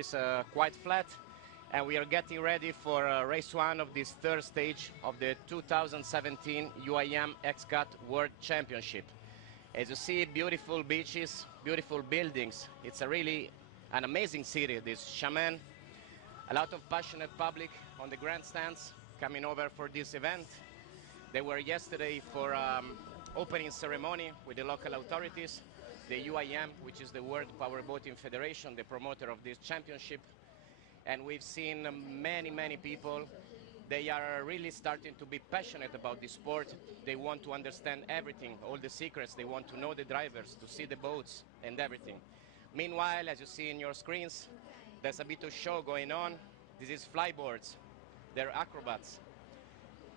It's quite flat, and we are getting ready for race one of this third stage of the 2017 UIM XCAT World Championship. As you see, beautiful beaches, beautiful buildings. It's a really an amazing city, this Xiamen. A lot of passionate public on the grandstands coming over for this event. They were yesterday for opening ceremony with the local authorities, the UIM, which is the World Powerboating Federation, the promoter of this championship. And we've seen many people. They are really starting to be passionate about this sport. They want to understand everything, all the secrets. They want to know the drivers, to see the boats and everything. Meanwhile, as you see in your screens, there's a bit of show going on. This is flyboards. They're acrobats.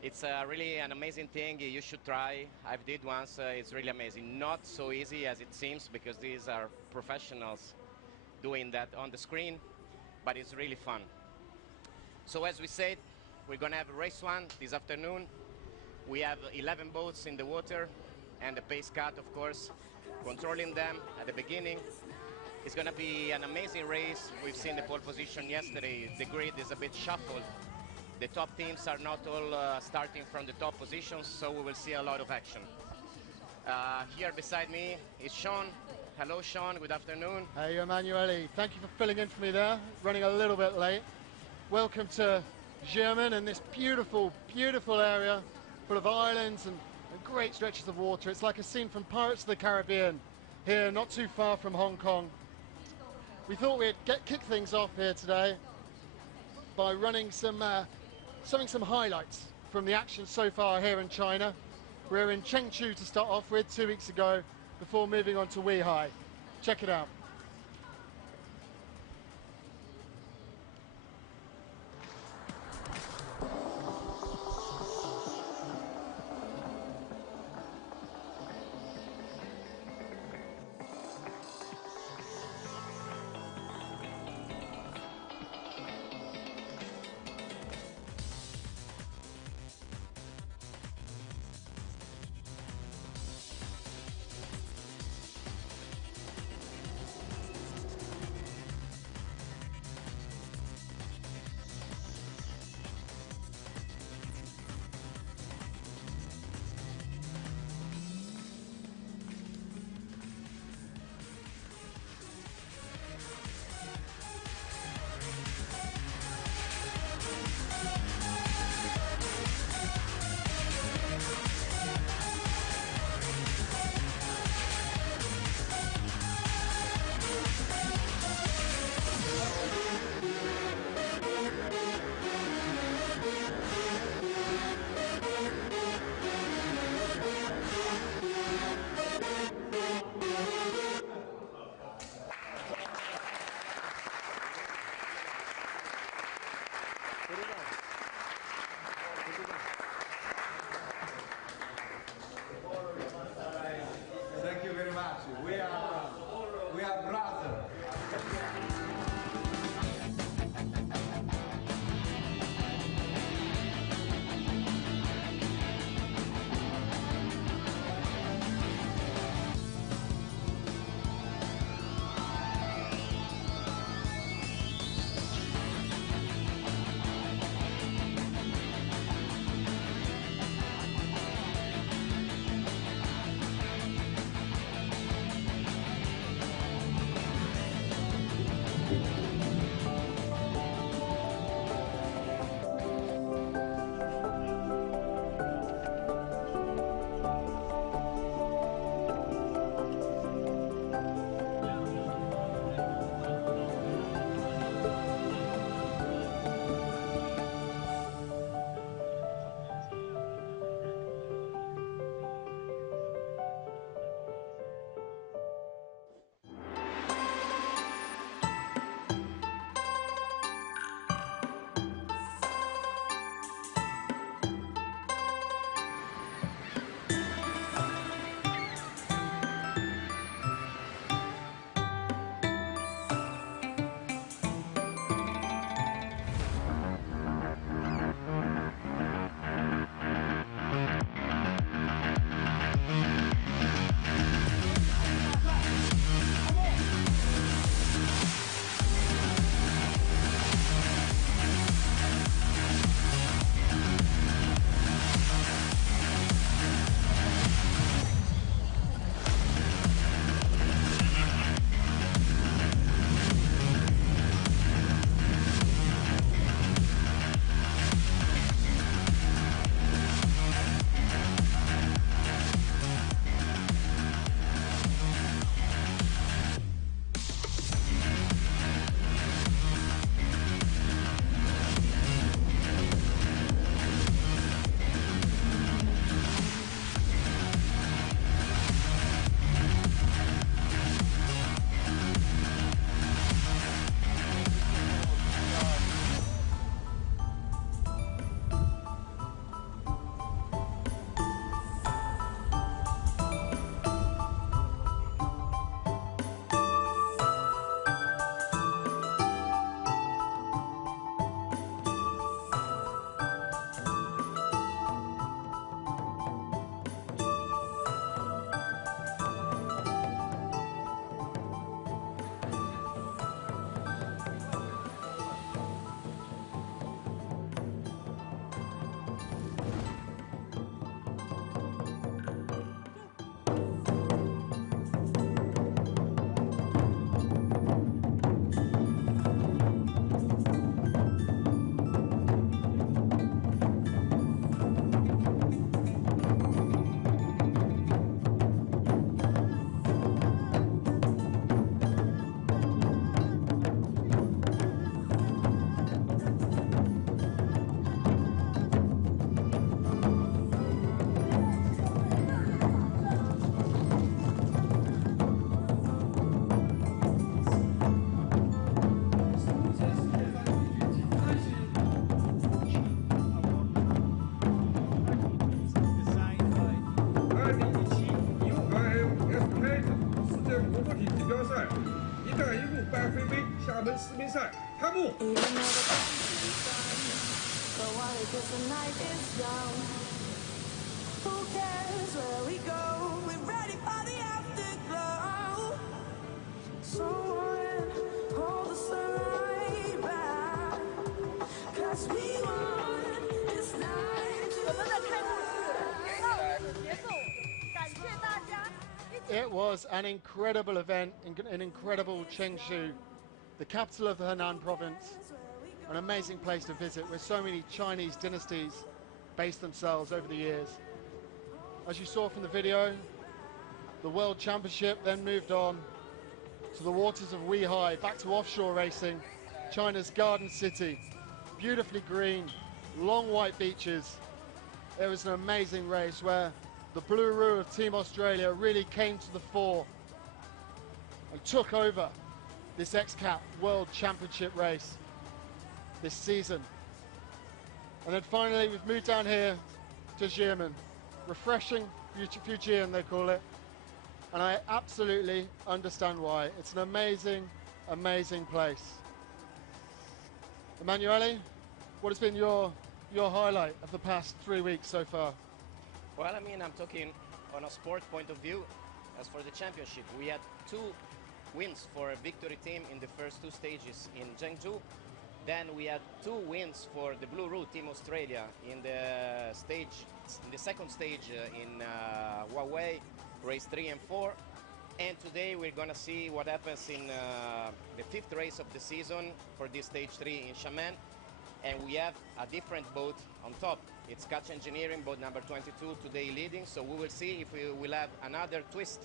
It's really an amazing thing. You should try. I've did once. It's really amazing. Not so easy as it seems because these are professionals doing that on the screen, but it's really fun. So as we said, we're going to have race one this afternoon. We have 11 boats in the water and the pace cut, of course, controlling them at the beginning. It's going to be an amazing race. We've seen the pole position yesterday. The grid is a bit shuffled. The top teams are not all starting from the top positions, so we will see a lot of action. Here beside me is Sean. Hello, Sean. Good afternoon. Hey, Emanuele. Thank you for filling in for me there. Running a little bit late. Welcome to Xiamen and this beautiful area full of islands and great stretches of water. It's like a scene from Pirates of the Caribbean here, not too far from Hong Kong. We thought we'd kick things off here today by running some highlights from the action so far here in China. We're in Chengdu to start off with 2 weeks ago before moving on to Weihai. Check it out. 四杯赛开幕。 It was an incredible event, an incredible Changshu, the capital of the Henan province, an amazing place to visit where so many Chinese dynasties based themselves over the years. As you saw from the video, the World Championship then moved on to the waters of Weihai, back to offshore racing, China's Garden City, beautifully green, long white beaches. It was an amazing race where the Blue Roo of Team Australia really came to the fore and took over this XCAT World Championship race this season. And then finally we've moved down here to Xiamen, refreshing Fujian they call it, and I absolutely understand why. It's an amazing, amazing place. Emanuele, what has been your highlight of the past 3 weeks so far? Well, I mean, I'm talking on a sport point of view. As for the championship, we had 2 wins for a victory team in the first 2 stages in Zhengzhou. Then we had 2 wins for the Blue Roo Team Australia in the second stage in Huawei, race 3 and 4. And today we're gonna see what happens in the 5th race of the season for this stage 3 in Xiamen. And we have a different boat on top. It's Catch Engineering, boat number 22, today leading. So we will see if we will have another twist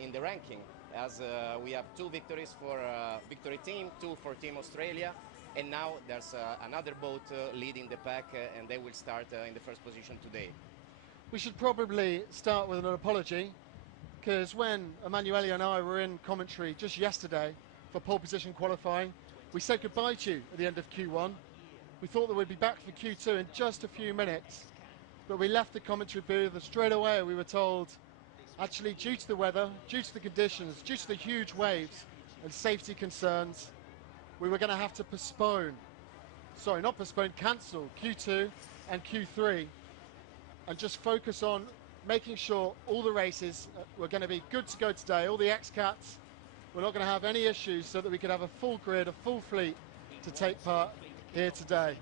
in the ranking, as we have 2 victories for victory team, 2 for Team Australia. And now there's another boat leading the pack, and they will start in the first position today. We should probably start with an apology, because when Emanuele and I were in commentary just yesterday for pole position qualifying, we said goodbye to you at the end of Q1. We thought that we'd be back for Q2 in just a few minutes, but we left the commentary booth and straight away we were told, actually due to the weather, due to the conditions, due to the huge waves and safety concerns, we were going to have to cancel Q2 and Q3 and just focus on making sure all the races were going to be good to go today, all the XCATs. We're not going to have any issues, so that we could have a full grid, a full fleet to take part here today.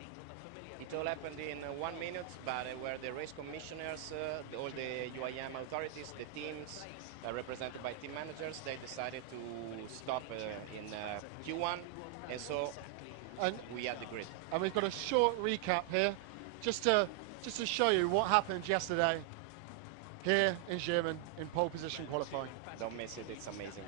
It all happened in 1 minute, but where the race commissioners, all the UIM authorities, the teams represented by team managers, they decided to stop in Q1, and so we had the grid. And we've got a short recap here, just to show you what happened yesterday here in Xiamen in pole position qualifying. Don't miss it, it's amazing.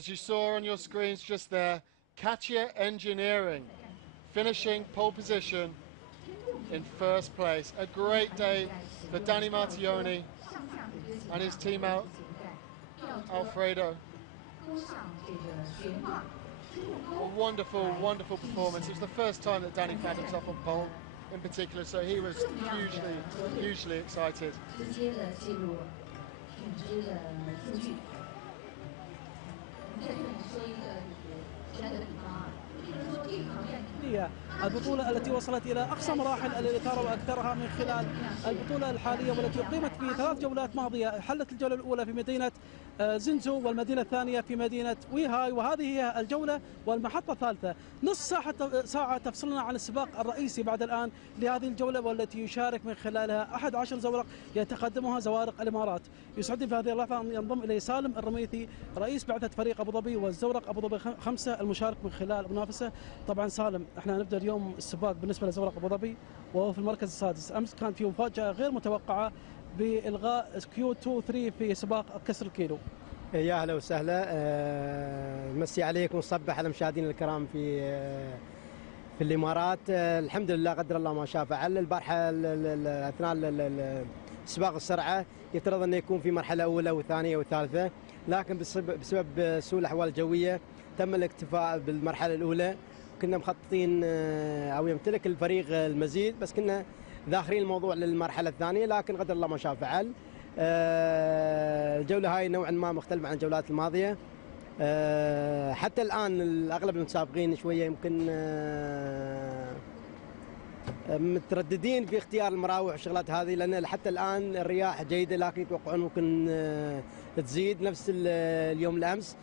As you saw on your screens just there, Katia Engineering finishing pole position in first place. A great day for Danny Martioni and his teammate Alfredo. A wonderful, wonderful performance. It was the first time that Danny found himself on pole in particular, so he was hugely excited. البطولة التي وصلت إلى أقصى مراحل الإثارة وأكثرها من خلال البطولة الحالية، والتي أقيمت في 3 جولات ماضية. حلت الجولة الأولى في مدينة زنزو، والمدينة الثانية في مدينة ويهاي، وهذه هي الجولة والمحطة الثالثة. نص ساعة تفصلنا عن السباق الرئيسي بعد الآن لهذه الجولة، والتي يشارك من خلالها 11 زورق يتقدمها زوارق الإمارات. يسعدني في هذه اللحظة أن ينضم إلي سالم الرميثي رئيس بعثة فريق أبو ظبي والزورق أبو ظبي 5 المشارك من خلال المنافسة. طبعا سالم، احنا نبدأ اليوم السباق بالنسبة لزورق أبو ظبي وهو في المركز السادس. أمس كان في مفاجأة غير متوقعة بإلغاء Q2-3 في سباق كسر الكيلو. يا اهلا وسهلا، مسي عليكم ونصبح على المشاهدين الكرام في الامارات. الحمد لله قدر الله ما شاء فعل. البارحه اثناء سباق السرعه يفترض انه يكون في مرحله اولى وثانيه وثالثه، لكن بسبب سوء الاحوال الجويه تم الاكتفاء بالمرحله الاولى. كنا مخططين او يمتلك الفريق المزيد، بس كنا ذاخرين الموضوع للمرحله الثانيه، لكن قدر الله ما شاء فعل. الجولة هاي نوعا ما مختلفة عن الجولات الماضية. حتى الآن أغلب المتسابقين شوية يمكن مترددين في اختيار المراوح والشغلات هذه، لأن حتى الآن الرياح جيدة، لكن يتوقعون ممكن تزيد نفس اليوم الأمس.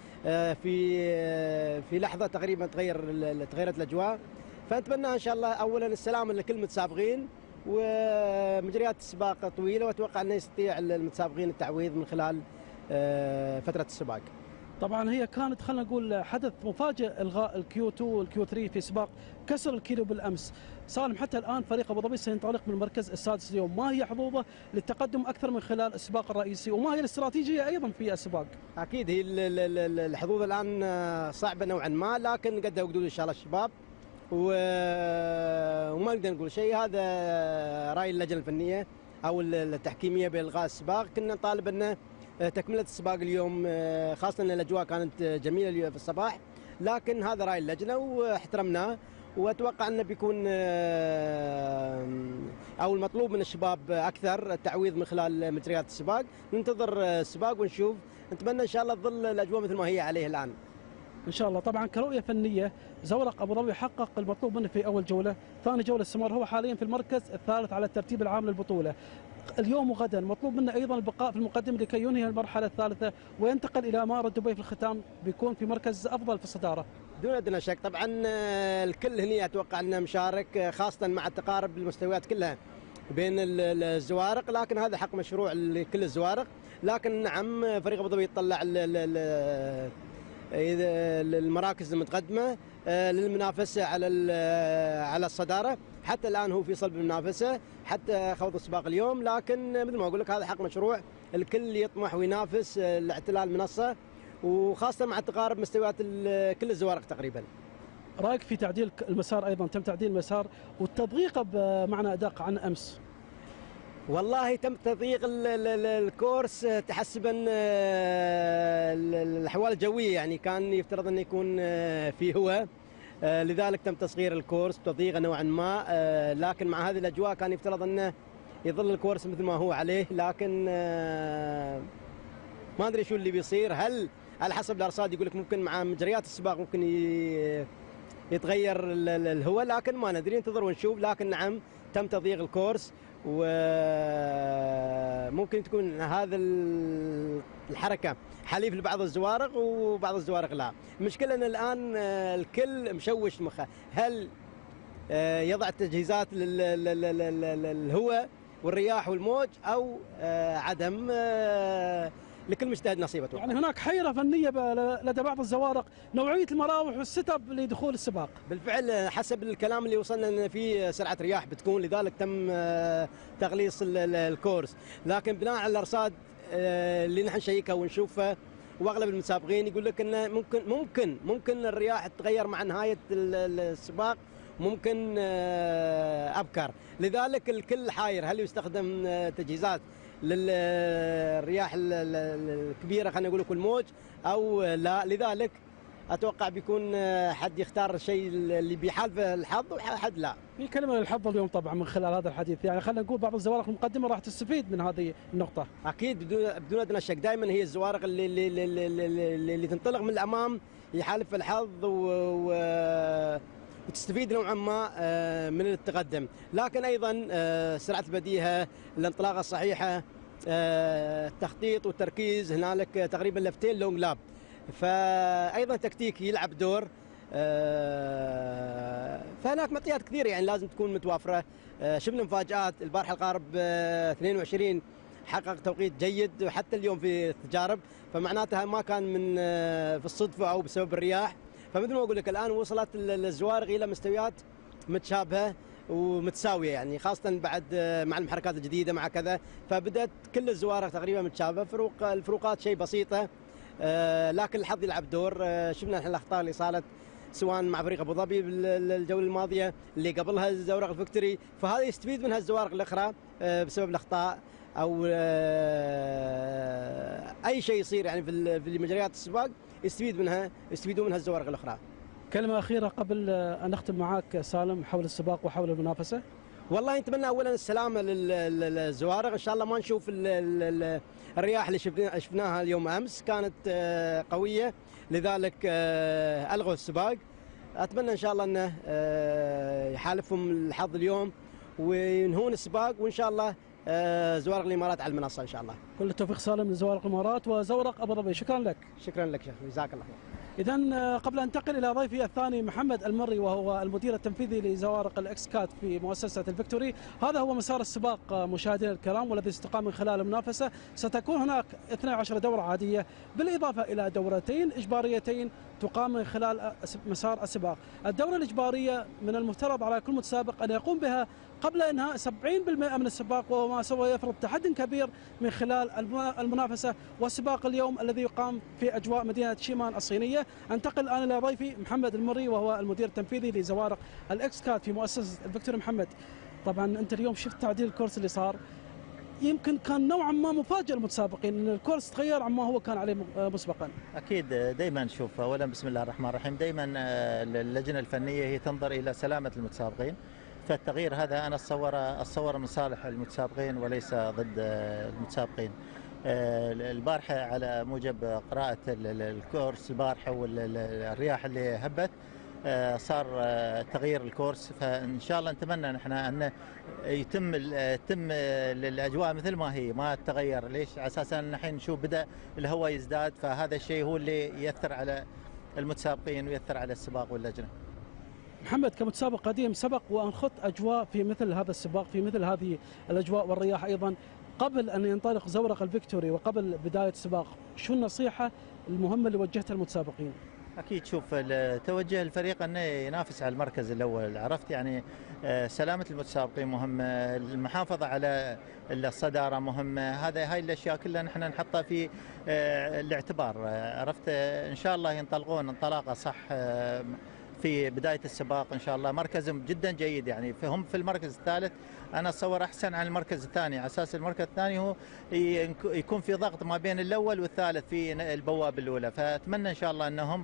في لحظة تقريبا تغيرت الأجواء. فنتمنى إن شاء الله أولا السلامة لكل المتسابقين، ومجريات السباق طويلة، وأتوقع أنه يستطيع المتسابقين التعويض من خلال فترة السباق. طبعا هي كانت، خلينا نقول، حدث مفاجئ إلغاء Q2 والQ3 في سباق كسر الكيلو بالأمس. سالم، حتى الآن فريق أبو ظبي سينطلق من المركز السادس اليوم، ما هي حظوظه للتقدم أكثر من خلال السباق الرئيسي، وما هي الاستراتيجية أيضا في السباق؟ أكيد هي الحظوظ الآن صعبة نوعا ما، لكن قد يقدرون إن شاء الله الشباب، وما نقدر نقول شيء. هذا رأي اللجنة الفنية أو التحكيمية بإلغاء السباق. كنا نطالب أن تكملة السباق اليوم، خاصة أن الأجواء كانت جميلة اليوم في الصباح، لكن هذا رأي اللجنة واحترمناه. وأتوقع أنه بيكون أو المطلوب من الشباب أكثر التعويض من خلال مجريات السباق. ننتظر السباق ونشوف، نتمنى إن شاء الله تظل الأجواء مثل ما هي عليه الآن إن شاء الله. طبعا كرؤية فنية، زورق أبو ظبي حقق المطلوب منه في أول جولة، ثاني جولة استمر، هو حاليا في المركز الثالث على الترتيب العام للبطولة. اليوم وغدا مطلوب منه أيضا البقاء في المقدمة لكي ينهي المرحلة الثالثة وينتقل إلى إمارة دبي في الختام، بيكون في مركز أفضل في الصدارة دون أدنى شك. طبعا الكل هنا أتوقع أنه مشارك، خاصة مع التقارب المستويات كلها بين الزوارق، لكن هذا حق مشروع لكل الزوارق. لكن نعم، فريق أبو ظبي يطلع المراكز المتقدمة للمنافسة على الصدارة. حتى الآن هو في صلب المنافسة حتى خوض السباق اليوم، لكن مثل ما أقول لك هذا حق مشروع، الكل يطمح وينافس لاعتلال المنصة، وخاصة مع تقارب مستويات كل الزوارق تقريبا. رأيك في تعديل المسار؟ أيضا تم تعديل المسار والتضييق بمعنى أدق عن أمس. والله تم تضييق الكورس تحسبا الأحوال الجوية، يعني كان يفترض أن يكون فيه هواء، لذلك تم تصغير الكورس وتضييقه نوعا ما. لكن مع هذه الأجواء كان يفترض أنه يظل الكورس مثل ما هو عليه، لكن ما أدري شو اللي بيصير. هل على حسب الأرصاد يقول لك ممكن مع مجريات السباق ممكن يتغير الهواء، لكن ما ندري، ننتظر ونشوف. لكن نعم تم تضييق الكورس، وممكن تكون هذا الحركة حليف لبعض الزوارق وبعض الزوارق لا. المشكلة أن الآن الكل مشوش مخه، هل يضع تجهيزات للهواء والرياح والموج أو عدم؟ لكل مجتهد نصيبه. يعني هناك حيرة فنية لدى بعض الزوارق، نوعية المراوح والست اب لدخول السباق. بالفعل حسب الكلام اللي وصلنا ان في سرعة رياح بتكون، لذلك تم تغليص الكورس. لكن بناء على الارصاد اللي نحن نشيكها ونشوفها واغلب المتسابقين يقول لك انه ممكن الرياح تتغير مع نهايه السباق، ممكن ابكر. لذلك الكل حاير هل يستخدم تجهيزات للرياح الكبيره خلينا نقول الموج او لا. لذلك اتوقع بيكون حد يختار الشيء اللي بيحالف الحظ وحد لا. في كلمه للحظ اليوم طبعا من خلال هذا الحديث، يعني خلينا نقول بعض الزوارق المقدمه راح تستفيد من هذه النقطه. اكيد بدون ادنى شك، دائما هي الزوارق اللي تنطلق من الامام يحالف الحظ وتستفيد نوعا ما من التقدم، لكن ايضا سرعه البديهه، الانطلاقه الصحيحه، التخطيط والتركيز، هنالك تقريبا لفتين لونج لاب، فايضا تكتيك يلعب دور. فهناك معطيات كثير يعني لازم تكون متوافره. شفنا مفاجات البارحه القارب 22 حقق توقيت جيد، وحتى اليوم في التجارب، فمعناتها ما كان من في الصدفه او بسبب الرياح. فمثل ما اقول لك الان وصلت الزوارق الى مستويات متشابهه ومتساويه، يعني خاصه بعد مع المحركات الجديده مع كذا، فبدات كل الزوارق تقريبا متشابهه، الفروقات شيء بسيطه، لكن الحظ يلعب دور. شفنا احنا الاخطاء اللي صارت سواء مع فريق ابو ظبي بالجوله الماضيه، اللي قبلها زوارق الفكتوري، فهذا يستفيد منها الزوارق الاخرى بسبب الاخطاء او اي شيء يصير يعني في مجريات السباق يستفيدون منها الزوارق الاخرى. كلمه اخيره قبل ان نختم معاك سالم حول السباق وحول المنافسه. والله نتمنى اولا السلامه للزوارق، ان شاء الله ما نشوف الرياح اللي شفناها اليوم امس كانت قويه، لذلك الغوا السباق. اتمنى ان شاء الله انه يحالفهم الحظ اليوم وينهون السباق، وان شاء الله زوارق الامارات على المنصه ان شاء الله. كل التوفيق سالم لزوارق الامارات وزورق ابو ظبي، شكرا لك. شكرا لك شيخ، جزاك الله خير. إذا قبل أن أنتقل إلى ضيفي الثاني محمد المري، وهو المدير التنفيذي لزوارق الإكس كات في مؤسسة الفكتوري، هذا هو مسار السباق مشاهدينا الكرام، والذي استقام من خلال المنافسة. ستكون هناك 12 دورة عادية بالإضافة إلى دورتين إجباريتين تقام من خلال مسار السباق. الدورة الإجبارية من المفترض على كل متسابق أن يقوم بها قبل إنهاء 70% من السباق، وهو ما سوف يفرض تحدي كبير من خلال المنافسة والسباق اليوم الذي يقام في أجواء مدينة شيمان الصينية. انتقل الآن إلى ضيفي محمد المري، وهو المدير التنفيذي لزوارق الإكس كات في مؤسسة الفكتوري. محمد، طبعا أنت اليوم شفت تعديل الكورس اللي صار، يمكن كان نوعا ما مفاجئ المتسابقين ان الكورس تغير عما هو كان عليه مسبقا. اكيد دائما نشوف، اولا بسم الله الرحمن الرحيم، دائما اللجنه الفنيه هي تنظر الى سلامه المتسابقين، فالتغيير هذا انا اتصور من صالح المتسابقين وليس ضد المتسابقين. البارحه على موجب قراءه الكورس البارحه والرياح اللي هبت صار تغيير الكورس، فان شاء الله نتمنى نحن ان يتم الاجواء مثل ما هي، ما تتغير. ليش؟ على اساس ان الحين نشوف بدا الهواء يزداد، فهذا الشيء هو اللي ياثر على المتسابقين وياثر على السباق واللجنه. محمد، كمتسابق قديم سبق وان خض اجواء في مثل هذا السباق، في مثل هذه الاجواء والرياح ايضا، قبل ان ينطلق زورق الفيكتوري وقبل بدايه السباق، شو النصيحه المهمه اللي وجهتها المتسابقين؟ اكيد شوف، توجه الفريق انه ينافس على المركز الاول، عرفت يعني سلامه المتسابقين مهمه، المحافظه على الصداره مهمه، هاي الاشياء كلها نحن نحطها في الاعتبار، عرفت. ان شاء الله ينطلقون انطلاقه صح في بدايه السباق، ان شاء الله مركزهم جدا جيد، يعني فهم في المركز الثالث، انا اتصور احسن عن المركز الثاني، على اساس المركز الثاني هو يكون في ضغط ما بين الاول والثالث في البوابه الاولى، فاتمنى ان شاء الله انهم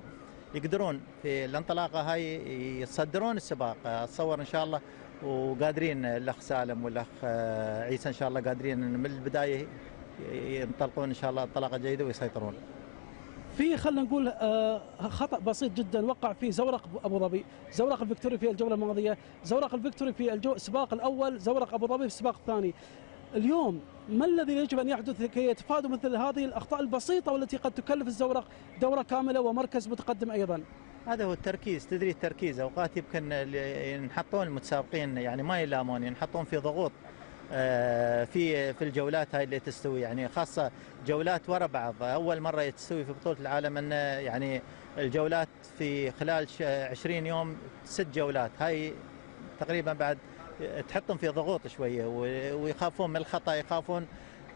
يقدرون في الانطلاقه هاي يتصدرون السباق، اتصور ان شاء الله، وقادرين الاخ سالم والاخ عيسى ان شاء الله قادرين من البدايه ينطلقون ان شاء الله انطلاقه جيده ويسيطرون. في خلينا نقول خطأ بسيط جدا وقع فيه زورق ابو ظبي، زورق الفيكتوري في الجوله الماضيه، زورق الفيكتوري في السباق الاول، زورق ابو ظبي في السباق الثاني. اليوم ما الذي يجب ان يحدث لكي يتفادوا مثل هذه الاخطاء البسيطه والتي قد تكلف الزورق دوره كامله ومركز متقدم ايضا؟ هذا هو التركيز، تدري التركيز، اوقات يمكن ينحطون المتسابقين يعني ما يلامون، ينحطون في ضغوط في الجولات هاي اللي تستوي، يعني خاصه جولات ورا بعض، اول مره تستوي في بطوله العالم ان يعني الجولات في خلال 20 يوم 6 جولات، هاي تقريبا بعد تحطهم في ضغوط شويه، ويخافون من الخطا، يخافون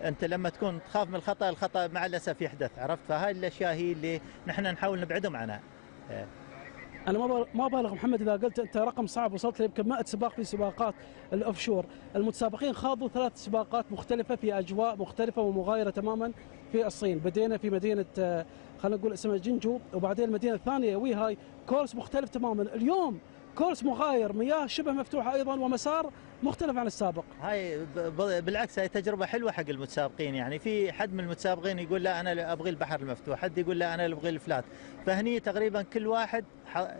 انت لما تكون تخاف من الخطا، الخطا مع الاسف يحدث، عرفت؟ فهاي الاشياء هي اللي نحن نحاول نبعدهم عنها. انا ما بالغ محمد اذا قلت انت رقم صعب، وصلت يمكن 100 سباق في سباقات الاوفشور. المتسابقين خاضوا 3 سباقات مختلفه في اجواء مختلفه ومغايره تماما في الصين. بدينا في مدينه خلينا نقول اسمها جنجو، وبعدين المدينه الثانيه ويهاي، كورس مختلف تماما. اليوم كورس مغاير، مياه شبه مفتوحه ايضا، ومسار مختلف عن السابق. هاي بالعكس هاي تجربه حلوه حق المتسابقين. يعني في حد من المتسابقين يقول لا انا ابغي البحر المفتوح، حد يقول لا انا ابغي الفلات. فهني تقريبا كل واحد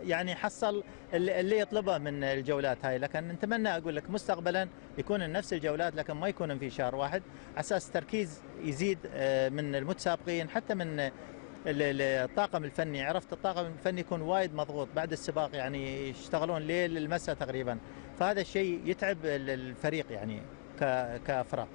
يعني حصل اللي يطلبه من الجولات هاي. لكن نتمنى اقول لك مستقبلا يكون نفس الجولات، لكن ما يكون في شهر واحد، على اساس التركيز يزيد من المتسابقين، حتى من الطاقم الفني. عرفت؟ الطاقم الفني يكون وايد مضغوط بعد السباق، يعني يشتغلون ليل المساء تقريبا، فهذا الشيء يتعب الفريق يعني كفرق.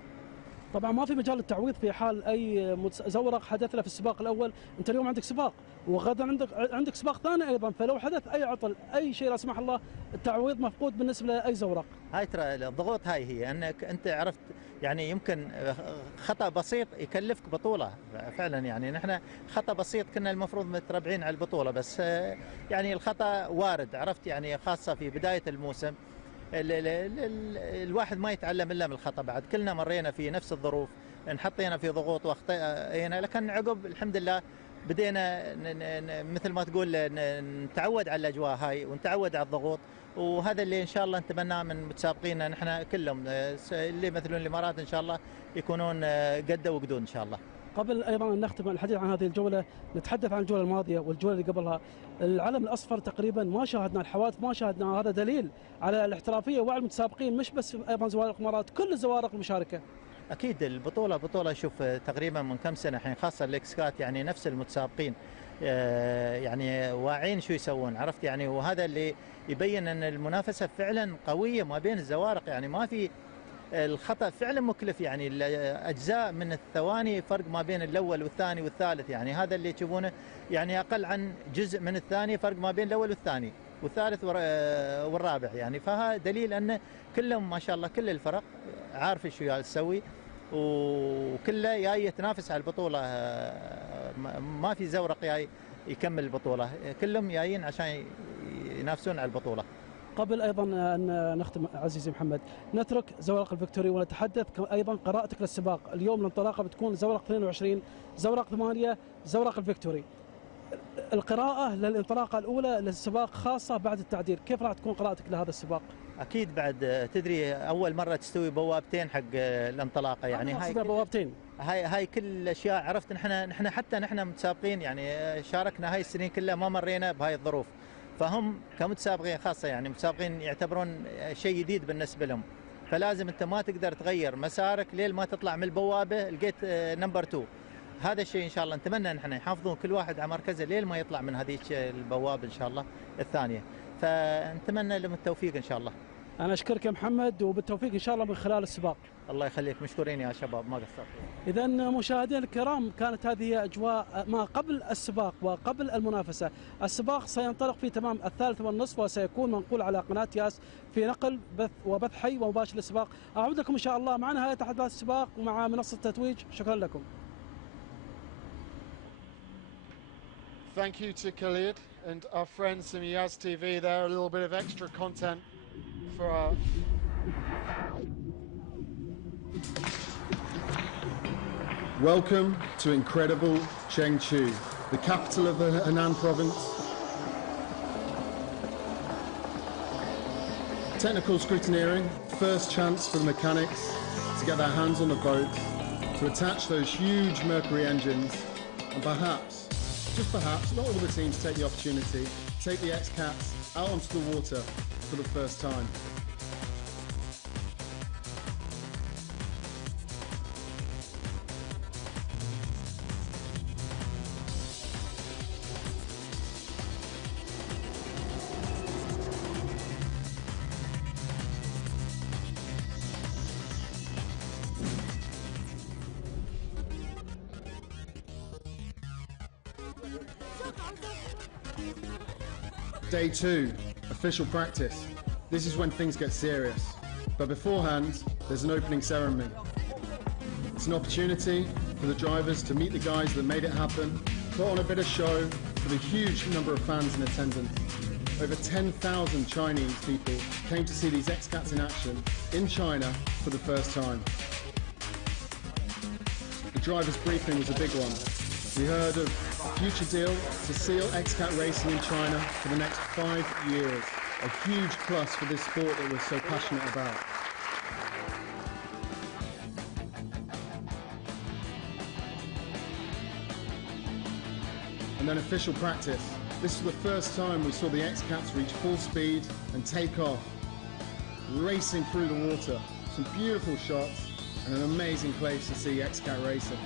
طبعا ما في مجال للتعويض في حال اي زورق حدث له في السباق الاول. انت اليوم عندك سباق، وغدا عندك سباق ثاني ايضا، فلو حدث اي عطل اي شيء لا سمح الله، التعويض مفقود بالنسبه لاي زورق. هاي ترى الضغوط هاي هي انك انت عرفت يعني يمكن خطا بسيط يكلفك بطوله فعلا. يعني نحن خطا بسيط كنا المفروض متربعين على البطوله، بس يعني الخطا وارد، عرفت؟ يعني خاصه في بدايه الموسم الواحد ما يتعلم الا من الخطا. بعد كلنا مرينا في نفس الظروف، انحطينا في ضغوط واخطينا، لكن عقب الحمد لله بدينا مثل ما تقول نتعود على الاجواء هاي ونتعود على الضغوط. وهذا اللي ان شاء الله نتمناه من متسابقينا نحن كلهم، اللي يمثلون الامارات ان شاء الله يكونون قده وقدود ان شاء الله. قبل ايضا ان نختم الحديث عن هذه الجوله، نتحدث عن الجوله الماضيه والجوله اللي قبلها. العلم الاصفر تقريبا ما شاهدنا، الحوادث ما شاهدنا، هذا دليل على الاحترافيه وعلى المتسابقين، مش بس ايضا زوارق الامارات، كل الزوارق المشاركه. اكيد البطوله بطوله، شوف تقريبا من كم سنه الحين، خاصه الاكسكات، يعني نفس المتسابقين يعني واعين شو يسوون، عرفت يعني؟ وهذا اللي يبين ان المنافسه فعلا قويه ما بين الزوارق. يعني ما في الخطأ فعلا مكلف، يعني اجزاء من الثواني فرق ما بين الاول والثاني والثالث. يعني هذا اللي تشوفونه، يعني اقل عن جزء من الثاني فرق ما بين الاول والثاني والثالث والرابع. يعني فها دليل ان كلهم ما شاء الله كل الفرق عارف شو تسوي، وكله جاي يتنافس على البطوله. ما في زورق جاي يكمل البطوله، كلهم جايين عشان ينافسون على البطوله. قبل ايضا ان نختم عزيزي محمد، نترك زورق الفيكتوري ونتحدث ايضا قراءتك للسباق. اليوم الانطلاقه بتكون زورق 22، زورق 8، زورق الفيكتوري. القراءه للانطلاقه الاولى للسباق خاصه بعد التعديل، كيف راح تكون قراءتك لهذا السباق؟ اكيد بعد تدري اول مره تستوي بوابتين حق الانطلاقه، يعني هاي بوابتين، هاي كل الاشياء. عرفت؟ نحن حتى نحن متسابقين يعني شاركنا هاي السنين كلها ما مرينا بهاي الظروف، فهم كمتسابقين خاصه يعني متسابقين يعتبرون شيء جديد بالنسبه لهم. فلازم انت ما تقدر تغير مسارك لين ما تطلع من البوابه لقيت نمبر 2. هذا الشيء ان شاء الله نتمنى ان احنا يحافظون كل واحد على مركزه لين ما يطلع من هذيك البوابه ان شاء الله الثانيه. فنتمنى لهم التوفيق ان شاء الله. انا اشكرك يا محمد، وبالتوفيق ان شاء الله من خلال السباق. الله يخليك، مشكورين يا شباب، ما قصرتوا. اذا مشاهدينا الكرام، كانت هذه اجواء ما قبل السباق وقبل المنافسه. السباق سينطلق في تمام 3:30 وسيكون منقول على قناه ياس في نقل وبث حي ومباشر للسباق. اعود لكم ان شاء الله مع نهايه احداث السباق ومع منصه التتويج. شكرا لكم. Thank you to Khalid and our friends from Yaz TV there. A little bit of extra content for our... Welcome to incredible Chengdu, the capital of the Henan province. Technical scrutineering, first chance for the mechanics to get their hands on the boat, to attach those huge Mercury engines, and perhaps, just perhaps, not all the teams take the opportunity, take the X-Cats out onto the water for the first time. Day 2, official practice. This is when things get serious. But beforehand, there's an opening ceremony. It's an opportunity for the drivers to meet the guys that made it happen, put on a bit of show for the huge number of fans in attendance. Over 10,000 Chinese people came to see these X-Cats in action in China for the first time. The driver's briefing was a big one. We heard of a future deal to seal X-Cat racing in China for the next 5 years. A huge plus for this sport that we're so passionate about. And then official practice. This was the first time we saw the X-Cats reach full speed and take off, racing through the water. Some beautiful shots and an amazing place to see X-Cat racing.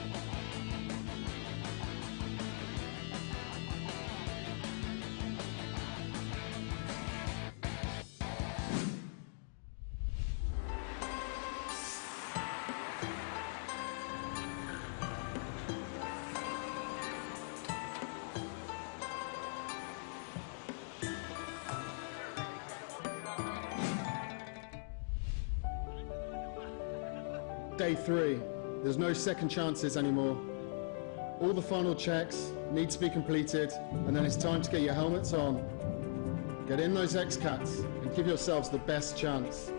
Day 3, there's no second chances anymore. All the final checks need to be completed, and then it's time to get your helmets on. Get in those X-Cats and give yourselves the best chance.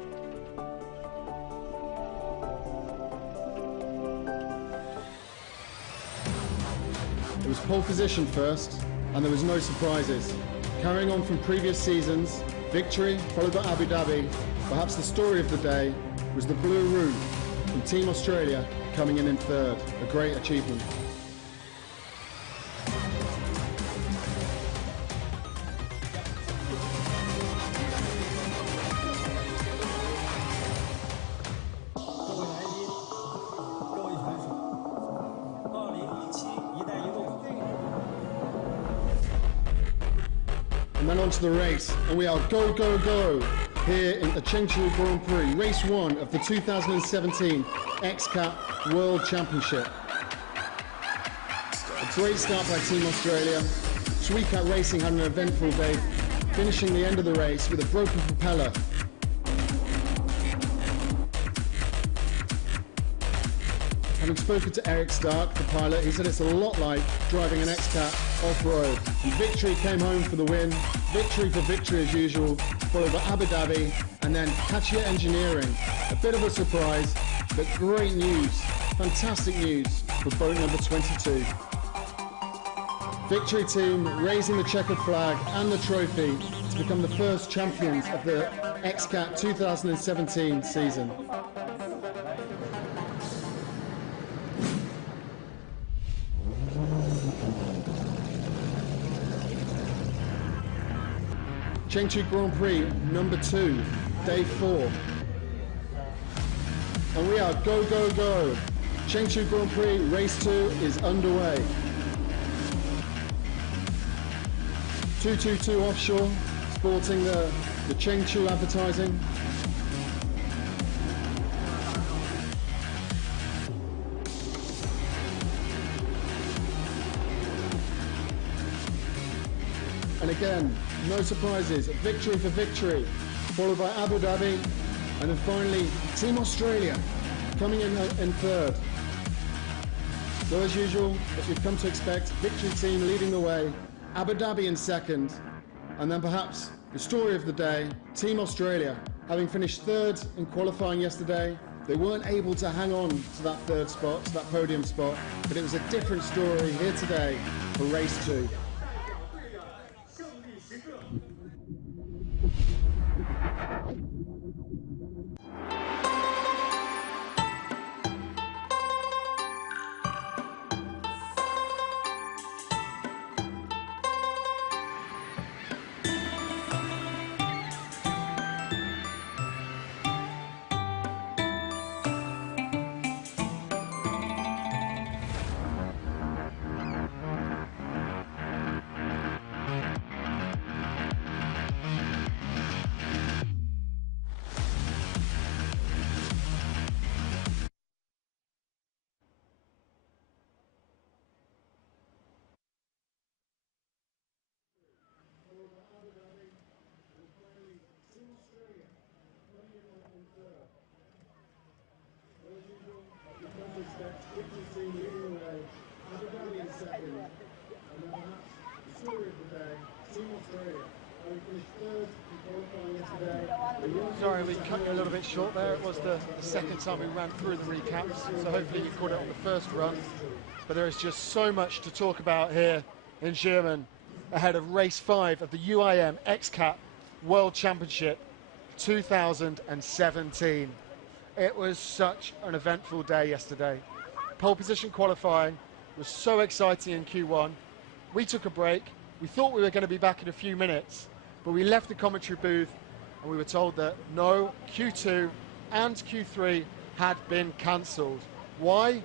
It was pole position first, and there was no surprises. Carrying on from previous seasons, victory followed by Abu Dhabi. Perhaps the story of the day was the Blue Route from Team Australia coming in third, a great achievement. And then on to the race, and we are go, go, go! Here in the Chengdu Grand Prix, race 1 of the 2017 X-Cat World Championship. A great start by Team Australia. Sweecat Racing had an eventful day, finishing the end of the race with a broken propeller. Having spoken to Eric Stark, the pilot, he said it's a lot like driving an X-Cat off-road. And victory came home for the win. Victory for victory as usual, followed by Abu Dhabi, and then Katia Engineering. A bit of a surprise, but great news, fantastic news for boat number 22. Victory team raising the checkered flag and the trophy to become the first champions of the X-Cat 2017 season. Chengdu Grand Prix number 2, day 4. And we are go, go, go. Chengdu Grand Prix race 2 is underway. 222 offshore, sporting the Chengdu advertising. And again, no surprises, victory for victory, followed by Abu Dhabi, and then finally Team Australia coming in third. So as usual, as we've come to expect, victory team leading the way, Abu Dhabi in second, and then perhaps the story of the day, Team Australia, having finished third in qualifying yesterday. They weren't able to hang on to that third spot, to that podium spot, but it was a different story here today for race 2. Sorry, we cut you a little bit short there. It was the second time we ran through the recaps, so hopefully you caught it on the first run. But there is just so much to talk about here in Xiamen ahead of race 5 of the UIM XCAT World Championship 2017. It was such an eventful day yesterday. Pole position qualifying was so exciting in Q1. We took a break. We thought we were going to be back in a few minutes, but we left the commentary booth and we were told that no, Q2 and Q3 had been cancelled. Why?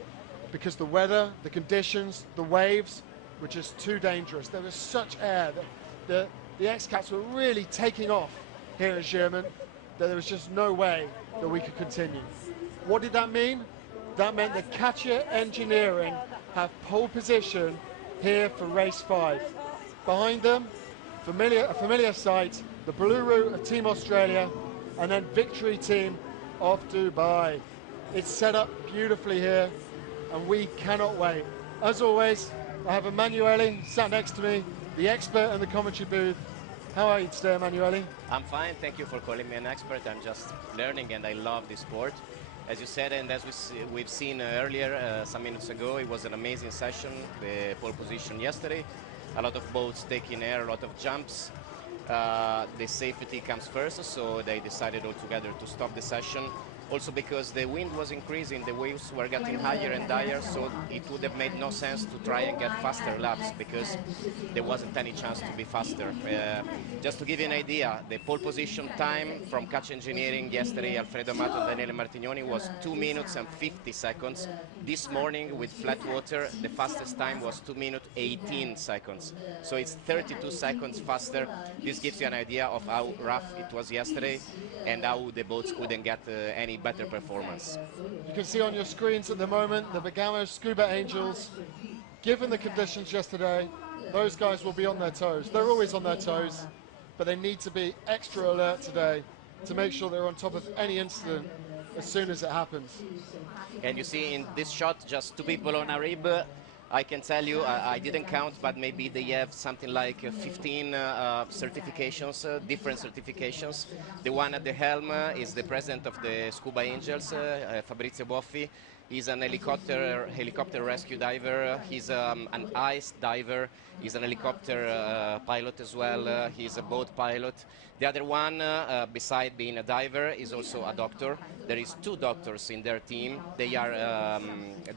Because the weather, the conditions, the waves were just too dangerous. There was such air that the XCATs were really taking off here in Xiamen that there was just no way that we could continue. What did that mean? That meant that Katia Engineering have pole position here for race 5. Behind them, a familiar sight, the Blue Route of Team Australia, and then Victory Team of Dubai. It's set up beautifully here, and we cannot wait. As always, I have Emanuele sat next to me, the expert in the commentary booth. How are you today, Emanuele? I'm fine, thank you for calling me an expert. I'm just learning and I love this sport. As you said, and as we've seen earlier, some minutes ago, it was an amazing session, the pole position yesterday. A lot of boats taking air, a lot of jumps. The safety comes first, so they decided altogether to stop the session. Also because the wind was increasing, the waves were getting higher and higher, so it would have made no sense to try and get faster laps because there wasn't any chance to be faster. Just to give you an idea, the pole position time from Catch Engineering yesterday, Alfredo Amato and Daniele Martignoni, was 2 minutes and 50 seconds. This morning with flat water, the fastest time was 2 minutes 18 seconds. So it's 32 seconds faster. This gives you an idea of how rough it was yesterday and how the boats couldn't get any better performance. You can see on your screens at the moment the Bergamo Scuba Angels. Given the conditions yesterday, those guys will be on their toes. They're always on their toes, but they need to be extra alert today to make sure they're on top of any incident as soon as it happens. And you see in this shot just 2 people on a rib. I can tell you, I didn't count, but maybe they have something like 15 certifications, different certifications. The one at the helm is the president of the Scuba Angels, Fabrizio Boffi. He's an helicopter rescue diver. He's an ice diver. He's an helicopter pilot as well. He's a boat pilot. The other one, beside being a diver, is also a doctor. There is 2 doctors in their team. They are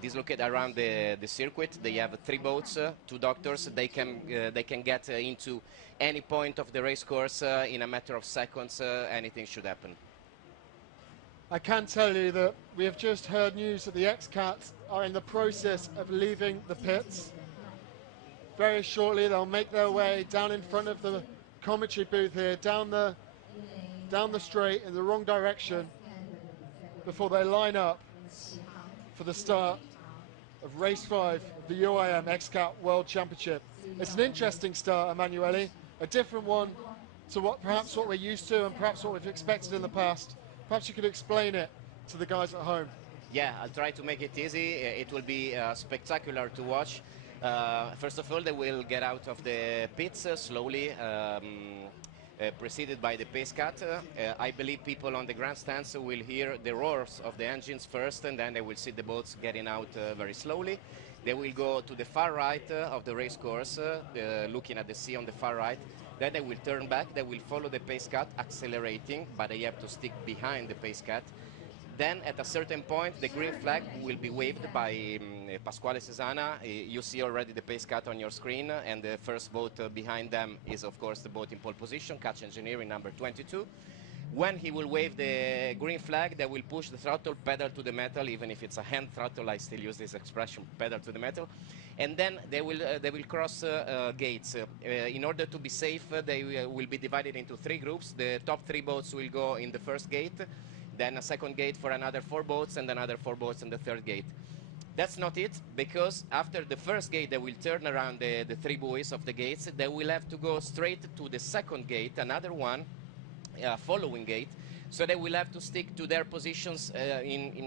dislocated around the circuit. They have 3 boats, 2 doctors. They can get into any point of the race course in a matter of seconds. Anything should happen. I can tell you that we have just heard news that the XCATs are in the process of leaving the pits. Very shortly they'll make their way down in front of the commentary booth here, down the straight in the wrong direction before they line up for the start of race 5 of the UIM XCAT World Championship. It's an interesting start, Emanuele, a different one to perhaps what we're used to and perhaps what we've expected in the past. Perhaps you could explain it to the guys at home. Yeah, I'll try to make it easy. It will be spectacular to watch. First of all, they will get out of the pits slowly, preceded by the pace cut. I believe people on the grandstands will hear the roars of the engines first, and then they will see the boats getting out very slowly. They will go to the far right of the race course, looking at the sea on the far right. Then they will turn back, they will follow the pace cut, accelerating, but they have to stick behind the pace cut. Then at a certain point, the green flag will be waved by Pasquale Cesana. You see already the pace cut on your screen, and the first boat behind them is, of course, the boat in pole position, Catch Engineering number 22. When he will wave the green flag, they will push the throttle pedal to the metal. Even if it's a hand throttle, I still use this expression, pedal to the metal. And then they will cross gates. In order to be safe, they will be divided into 3 groups. The top 3 boats will go in the first gate, then a second gate for another 4 boats, and another 4 boats in the third gate. That's not it, because after the first gate, they will turn around the 3 buoys of the gates. They will have to go straight to the second gate, another one, following gate. So they will have to stick to their positions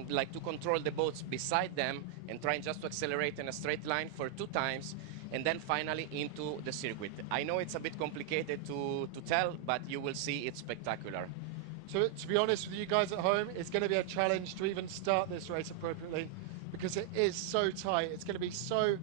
like to control the boats beside them and trying just to accelerate in a straight line for 2 times and then finally into the circuit. I know it's a bit complicated to tell, but you will see it's spectacular. So to be honest with you guys at home, it's going to be a challenge to even start this race appropriately because it is so tight. It's going to be so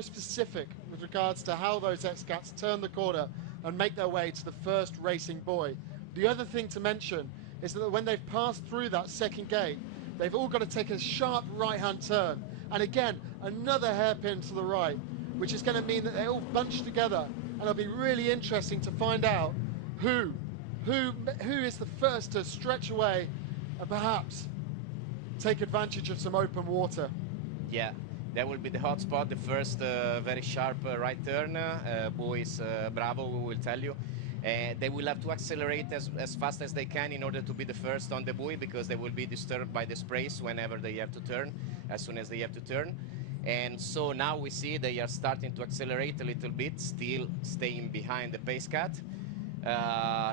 specific with regards to how those X-Cats turn the corner and make their way to the first racing buoy. The other thing to mention is that when they've passed through that second gate, they've all got to take a sharp right-hand turn. And again, another hairpin to the right, which is going to mean that they all bunch together. And it'll be really interesting to find out who is the first to stretch away and perhaps take advantage of some open water. Yeah, that will be the hot spot, the first very sharp right turn. Boys Bravo, we will tell you. They will have to accelerate as fast as they can in order to be the first on the buoy because they will be disturbed by the sprays whenever they have to turn, as soon as they have to turn. And so now we see they are starting to accelerate a little bit, still staying behind the pace cat.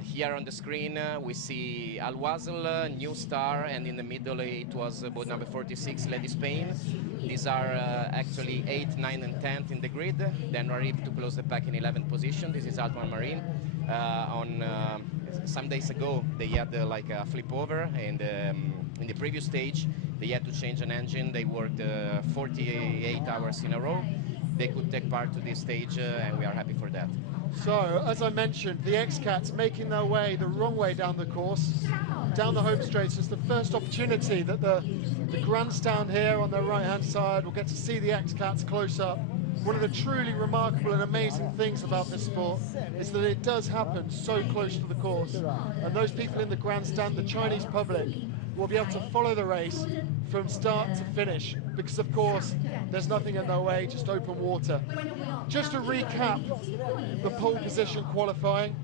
Here on the screen we see Al Wasl, New Star, and in the middle it was boat number 46, Lady Spain. These are actually 8th, 9th and 10th in the grid. Then Rarib to close the pack in 11th position. This is Altman Marine. Some days ago they had like a flip over, and in the previous stage they had to change an engine. They worked 48 hours in a row. They could take part to this stage and we are happy for that. So, as I mentioned, the X-Cats making their way the wrong way down the course, down the home straights. It's the first opportunity that the grandstand here on the right-hand side will get to see the X-Cats close up. One of the truly remarkable and amazing things about this sport is that it does happen so close to the course. And those people in the grandstand, the Chinese public, will be able to follow the race from start to finish because, of course, there's nothing in their way, just open water. Just to recap the pole position qualifying,